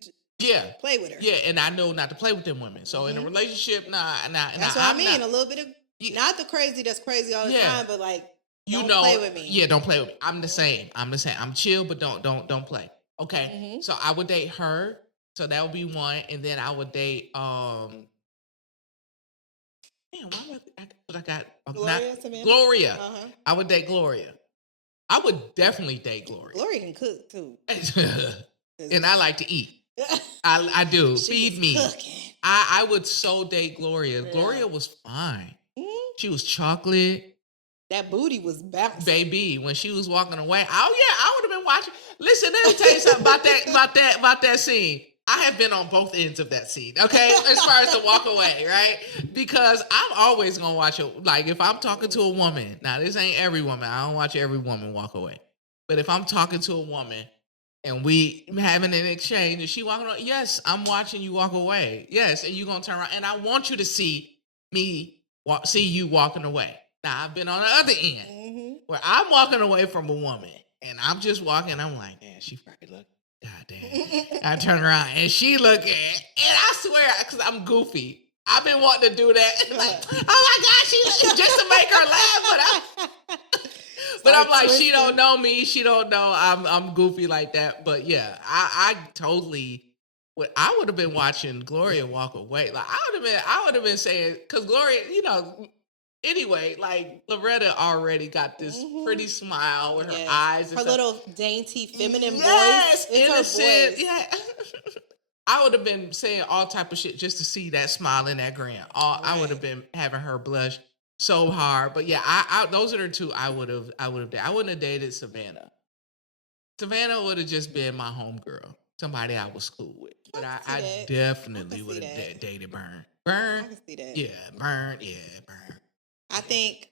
play with her. Yeah, and I know not to play with them women. So in a relationship, that's what I mean. A little bit of, not the crazy that's crazy all the time, but like, don't play with me. Yeah, don't play with me. I'm the same. I'm chill, but don't play. Okay. So I would date her. So that would be one. And then I would date, Gloria. I would date Gloria. I would definitely date Gloria. Gloria can cook too. And I like to eat. I do. Feed me. Cooking. I would so date Gloria. Yeah. Gloria was fine. She was chocolate. That booty was bouncing. Baby, when she was walking away, I would have been watching. Listen, let me tell you something about that scene. I have been on both ends of that scene, okay? As far as the walk away, right? Because I'm always going to watch it. Like, if I'm talking to a woman, now this ain't every woman. I don't watch every woman walk away. But if I'm talking to a woman and we having an exchange and she walking away, yes, I'm watching you walk away. Yes, and you're going to turn around. And I want you to see see you walking away. Now, I've been on the other end where I'm walking away from a woman and I'm just walking. I'm like, man, she probably look. God damn. I turn around and she looking, and I swear, because I'm goofy, I've been wanting to do that. Like, oh my God, she just to make her laugh. But I'm like, she don't know me. She don't know I'm goofy like that. But yeah, I totally. I would have been watching Gloria walk away. Like I would have been saying, because Gloria, anyway, like Loretta already got this pretty smile with her eyes. Her little dainty feminine voice. It's innocent. Her voice. Yeah. I would have been saying all type of shit just to see that smile in that grin. I would have been having her blush so hard. But yeah, I those are the two I would have I wouldn't have dated Savannah. Savannah would have just been my homegirl. Somebody I was cool with. But I definitely would have dated Burn. Burn? I can see that. Yeah, Burn. Yeah, Burn. I think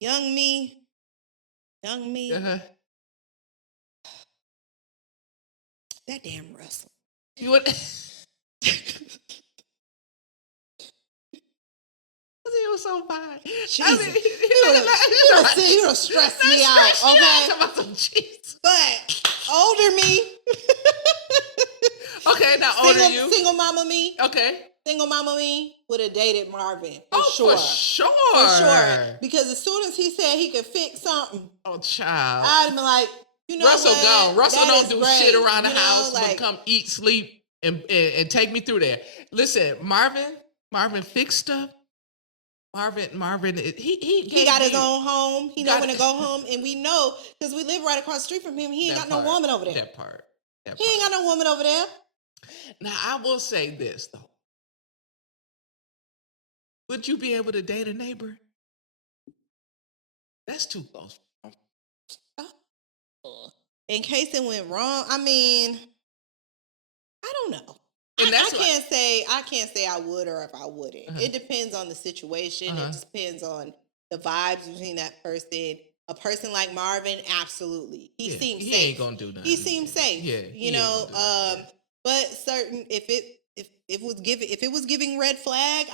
young me. Uh-huh. That damn Russell. You would... He was so fine. Jesus. You don't stress me out, okay? But older me. Okay, now older you. Single mama me. Okay. Single mama me would have dated Marvin. For sure. Because as soon as he said he could fix something, child, I'd have been like, Russell what? gone. Russell don't do shit around the house, like, but come eat, sleep, and take me through there. Listen, Marvin fixed stuff. Marvin, he got his own home. He know when to go home, and we know because we live right across the street from him. He ain't got no woman over there. That part. He ain't got no woman over there. Now I will say this though: would you be able to date a neighbor? That's too close. In case it went wrong, I mean, I don't know. And I can't say I would or if I wouldn't. Uh-huh. It depends on the situation. Uh-huh. It depends on the vibes between that person. A person like Marvin, absolutely. He seems safe. He ain't gonna do nothing. He seems safe. Yeah. But certain if it was giving red flag,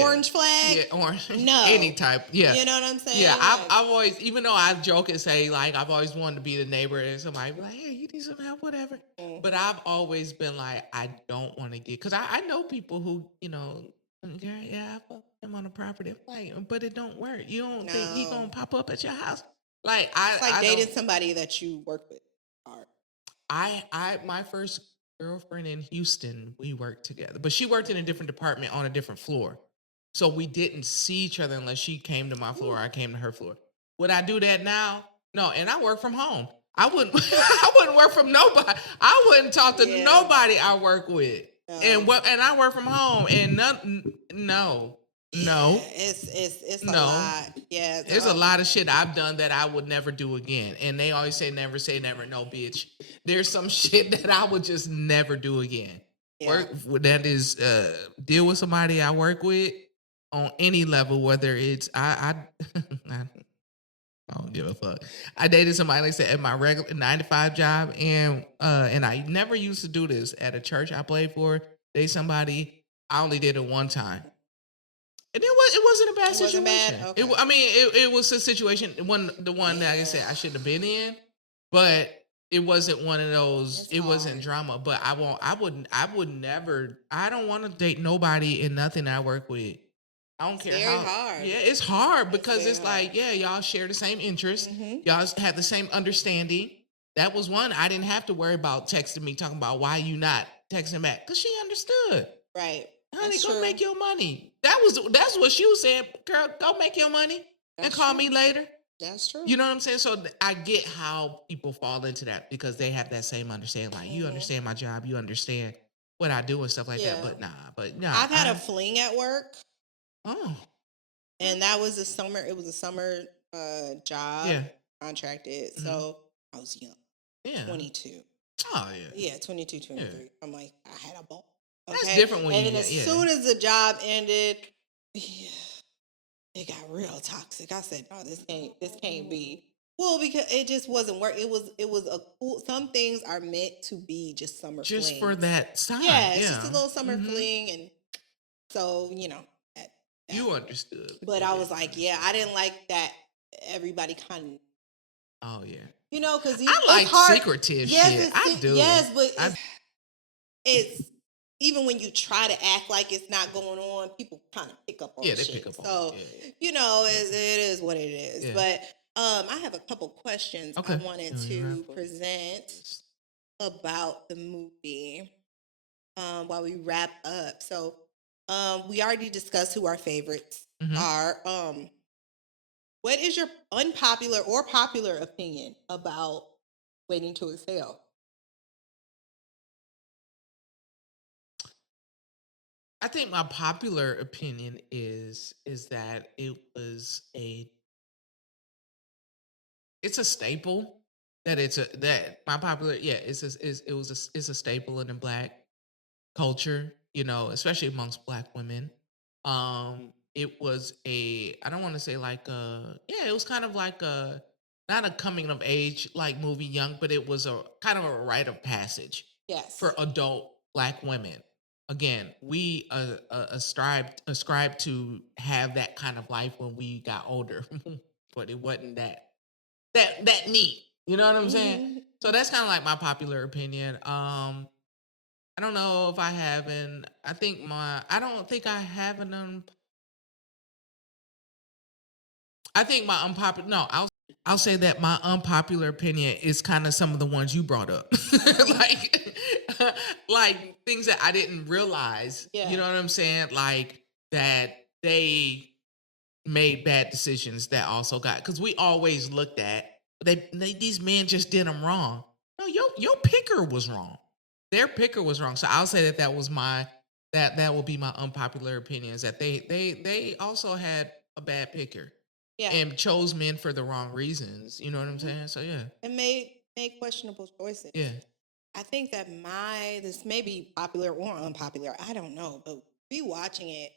orange flag. Yeah, orange. No. Any type. Yeah. You know what I'm saying? Yeah, I've always, even though I joke and say, like, I've always wanted to be the neighbor and somebody be like, hey, you need some help, whatever. Mm-hmm. But I've always been like, I don't want to get, because I know people who, I fuck him on the property. Like, but it don't work. You don't think he gonna pop up at your house? Like, it's like dating somebody that you work with. My first girlfriend in Houston, we worked together, but she worked in a different department on a different floor. So we didn't see each other unless she came to my floor or I came to her floor. Would I do that now? No, and I work from home. I wouldn't work from nobody. I wouldn't talk to nobody I work with. And I work from home and no. It's a lot. Yeah. There's a lot of shit I've done that I would never do again. And they always say never. No, bitch. There's some shit that I would just never do again. Yeah. That is deal with somebody I work with on any level, whether it's I don't give a fuck. I dated somebody, like I said, at my regular 9-to-5 job, and I never used to do this at a church I played for. Date somebody, I only did it one time. And it wasn't a bad situation. Okay. It was a situation, the one that I said I shouldn't have been in, but it wasn't one of those. It wasn't drama. But I don't want to date nobody in nothing I work with. I don't care how hard. Yeah, it's hard because it's like, y'all share the same interests. Mm-hmm. Y'all have the same understanding. That was one. I didn't have to worry about texting me, talking about why you not texting back. Because she understood. Right. Honey, go make your money. That's what she was saying. Girl, go make your money and call me later. That's true. You know what I'm saying? So I get how people fall into that because they have that same understanding. Like, you understand my job. You understand what I do and stuff like that. But nah. I've had a fling at work. Oh. And that was a summer. It was a summer job. Yeah. Contracted. Mm-hmm. So I was young. Yeah. 22. Oh, yeah. Yeah, 22, 23. Yeah. I'm like, I had a ball. Okay? That's different when as soon as the job ended, it got real toxic. I said, "No, this can't be." Well, because it just wasn't work. It was a cool. Some things are meant to be just summer. Just flings. for that time. Yeah, it's just a little summer fling, and so you understood. But I was like, I didn't like that. Everybody kind of. Oh yeah. Because I like secretive shit. I do. Yes, but it's even when you try to act like it's not going on, people kind of pick up on Yeah, they shit. pick up on So, it. it is what it is. Yeah. But I have a couple questions I wanted to present about the movie while we wrap up. So, we already discussed who our favorites are. What is your unpopular or popular opinion about Waiting to Exhale? I think my popular opinion is that it's a staple. That my popular it's a staple in the Black culture, especially amongst Black women. It was I don't want to say like it was kind of like a not a coming of age like movie young, but it was a kind of a rite of passage Yes. for adult Black women. Again, we ascribed to have that kind of life when we got older, but it wasn't that neat. You know what I'm saying? So that's kind of like my popular opinion. I don't know if I have an. I don't think I have an. I think my unpopular. No, I'll say that my unpopular opinion is kind of some of the ones you brought up, like like things that I didn't realize. Yeah. You know what I'm saying? Like that they made bad decisions that also got because we always looked at these men just did them wrong. No, your picker was wrong. Their picker was wrong. So I'll say that was my that will be my unpopular opinion is that they also had a bad picker. Yeah. And chose men for the wrong reasons. You know what I'm saying? So yeah. And made questionable choices. Yeah. I think that this may be popular or unpopular. I don't know, but rewatching it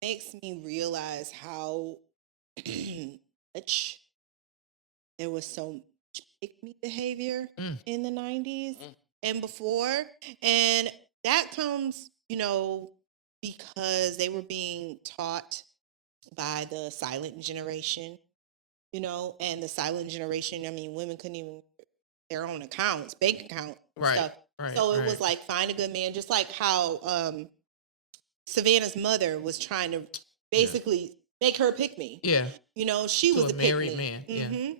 makes me realize how much there was so much pick me behavior in the 90s and before. And that comes, because they were being taught by the silent generation, and the silent generation, I mean, women couldn't even their own accounts, bank account stuff. Right. So it was like find a good man, just like how Savannah's mother was trying to basically make her pick me. Yeah. She was a married man. Yeah.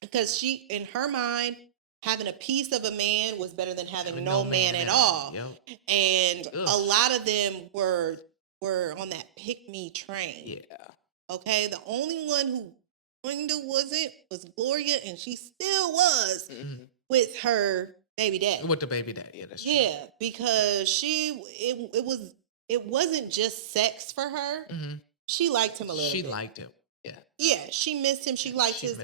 Because she, in her mind, having a piece of a man was better than having no man at all. Yep. And a lot of them were on that pick me train. Yeah. Okay. The only one who kind of wasn't was Gloria, and she still was with her baby daddy. With the baby daddy, yeah, that's true. Yeah, because it wasn't just sex for her. She liked him a little bit. She liked him. Yeah. Yeah, she missed him. She liked him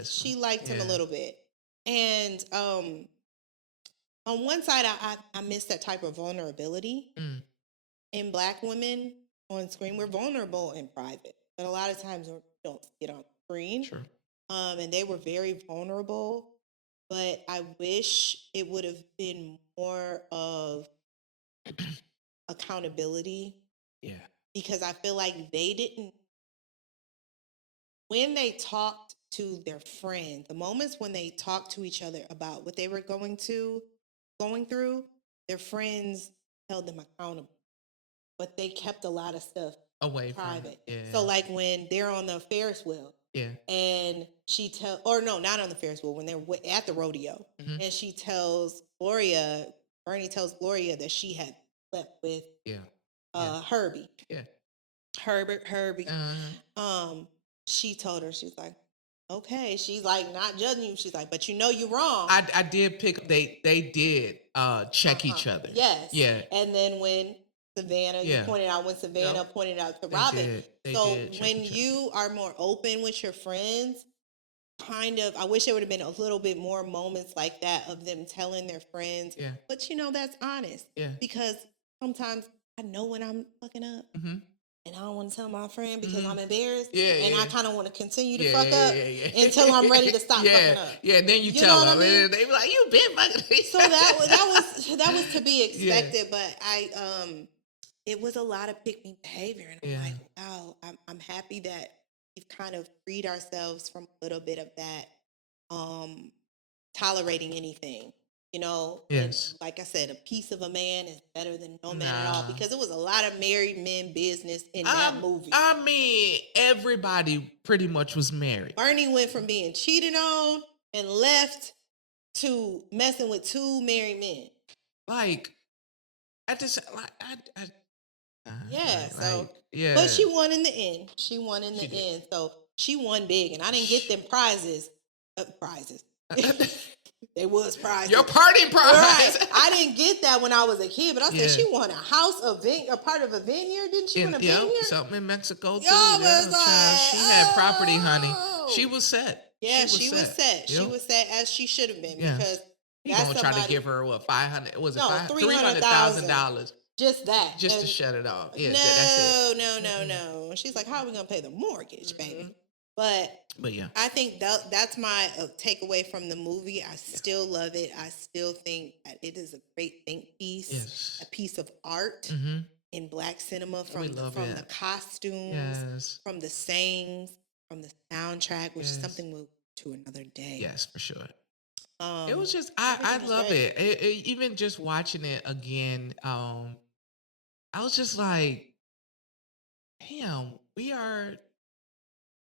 a little bit. And on one side I miss that type of vulnerability. In Black women on screen, we're vulnerable in private, but a lot of times we don't get on screen. Sure. And they were very vulnerable, but I wish it would have been more of accountability. Yeah. Because I feel like they didn't, when they talked to their friends, the moments when they talked to each other about what they were going through, their friends held them accountable. But they kept a lot of stuff away private. Yeah. So like when they're on the Ferris wheel, yeah, and not on the Ferris wheel, when they're at the rodeo, and she tells Gloria, Bernie tells Gloria that she had slept with Herbie. Yeah. Herbie. She told her, she was like, okay. She's like, not judging you. She's like, but you're wrong. I did pick, they did check each other. Yes. Yeah. And then when Savannah, you pointed out when Savannah pointed out to Robin. When you are more open with your friends, I wish there would have been a little bit more moments like that of them telling their friends. Yeah. But that's honest. Yeah. Because sometimes I know when I'm fucking up. And I don't want to tell my friend because I'm embarrassed. Yeah, and I kind of want to continue to fuck up until I'm ready to stop fucking up. Yeah, then you tell them. I mean? They be like, you been fucking. So that was to be expected, but it was a lot of pick me behavior, and I'm like, wow, I'm happy that we've kind of freed ourselves from a little bit of that tolerating anything. you know, Yes. and like I said, a piece of a man is better than no man at all, because it was a lot of married men business in that movie. I mean, everybody pretty much was married. Bernie went from being cheated on and left to messing with 2 married men. Like, I just like yeah. So like, yeah, but she won in the end. She won in the end. So she won big, and I didn't get them prizes. Prizes. They was prizes. Your party prize. Right. I didn't get that when I was a kid, but I said she won a house, a part of a vineyard. Didn't she win a vineyard? Something in Mexico too. Was like, she had property, honey. She was set. Yeah, she was set. Yep. She was set as she should have been, because you gonna try to give her what, $500? Was it $300,000? Just that, just to shut it off. Yeah, no. She's like, how are we gonna pay the mortgage, baby? But yeah, I think that's my takeaway from the movie. I still love it. I still think that it is a great think piece, a piece of art in Black cinema, from the costumes, from the sayings, from the soundtrack, which is something we'll to another day. Yes, for sure. It was just I love it. Even just watching it again, I was just like, damn,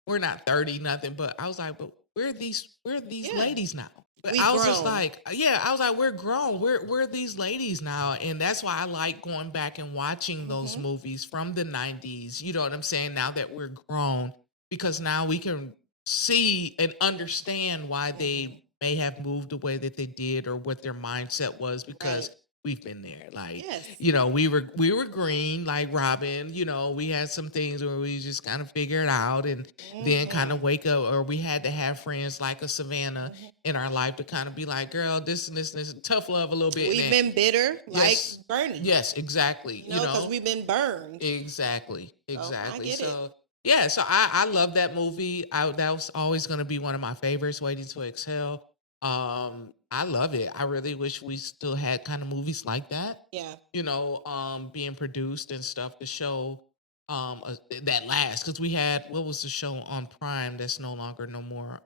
we're not 30 nothing, but I was like, but where are these ladies now? But I was just like, I was like, we're grown. We're these ladies now. And that's why I like going back and watching those movies from the 90s. You know what I'm saying? Now that we're grown, because now we can see and understand why they may have moved the way that they did, or what their mindset was, because we've been there. Like, you know, we were green like Robin. You know, we had some things where we just kind of figure it out, and then kind of wake up, or we had to have friends like a Savannah in our life to kind of be like, girl, this and this and this, tough love a little bit. We've been bitter, like Bernie. Yes, exactly. You know, because we've been burned. Exactly. So I get it. Yeah, so I love that movie. That was always going to be one of my favorites, Waiting to Exhale. I love it. I really wish we still had kind of movies like that. Yeah. You know, being produced and stuff to show that last, because we had, what was the show on Prime that's no more?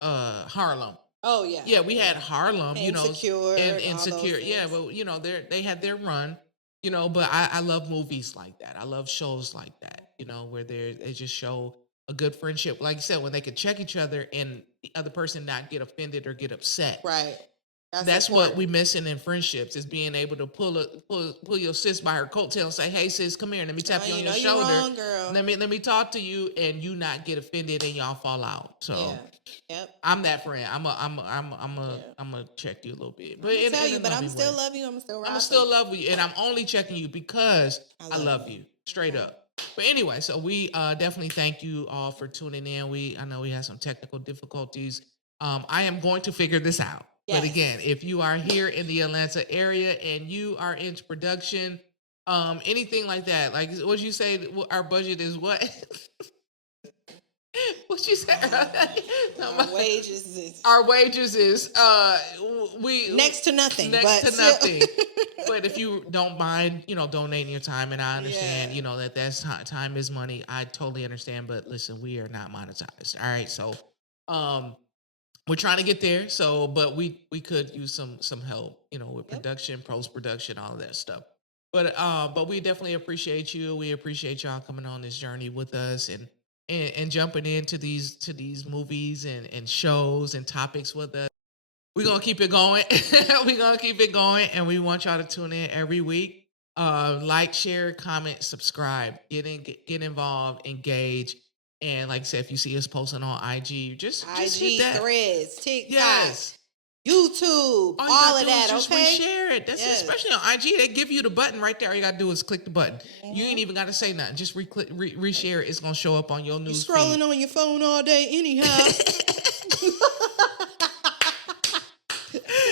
Harlem. Oh yeah. Yeah, we had Harlem, you know, Insecure, and Insecure. Yeah, well, you know, they had their run. You know, but I love movies like that. I love shows like that, you know, where they just show a good friendship. Like you said, when they could check each other and the other person not get offended or get upset. Right. That's what we missing in friendships, is being able to pull your sis by her coattail and say, hey sis, come here, let me tap you on your shoulder. Wrong, girl. Let me talk to you, and you not get offended and y'all fall out. So I'm that friend. I'm a check you a little bit. But I'm tell you, but I'm still love you. I'm still love you, and I'm only checking you because I love you. Straight up. But anyway, so we definitely thank you all for tuning in. I know we had some technical difficulties. I am going to figure this out. Yes. But again, if you are here in the Atlanta area and you are into production, anything like that, like what you say, our budget is what? What you said? Our wages is we next to nothing. But if you don't mind, you know, donating your time, and I understand, you know, that's time is money. I totally understand. But listen, we are not monetized. All right, so we're trying to get there. So, but we could use some help, you know, with production, post production, all of that stuff. But we definitely appreciate you. We appreciate y'all coming on this journey with us and jumping into these movies and shows and topics with us. We're going to keep it going. We're going to keep it going. And we want y'all to tune in every week. Like, share, comment, subscribe, get involved, engage. And like I said, if you see us posting on IG, just hit that. Threads, TikTok, YouTube, all of that, just reshare it. That's especially on IG. They give you the button right there. All you got to do is click the button. You ain't even got to say nothing. Just reshare it. It's going to show up on your news feed. You're scrolling on your phone all day anyhow.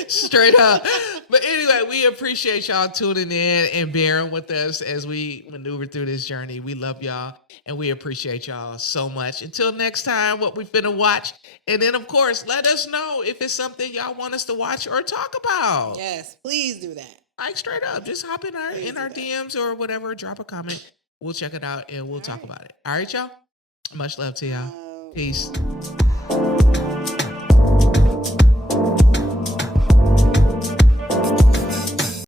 Straight up. But anyway, we appreciate y'all tuning in and bearing with us as we maneuver through this journey. We love y'all, and we appreciate y'all so much. Until next time, what we finna watch. And then, of course, let us know if it's something y'all want us to watch or talk about. Yes, please do that. Like, straight up. Just hop in our DMs or whatever. Drop a comment. We'll check it out, and we'll talk about it. All right, y'all? Much love to y'all. Peace.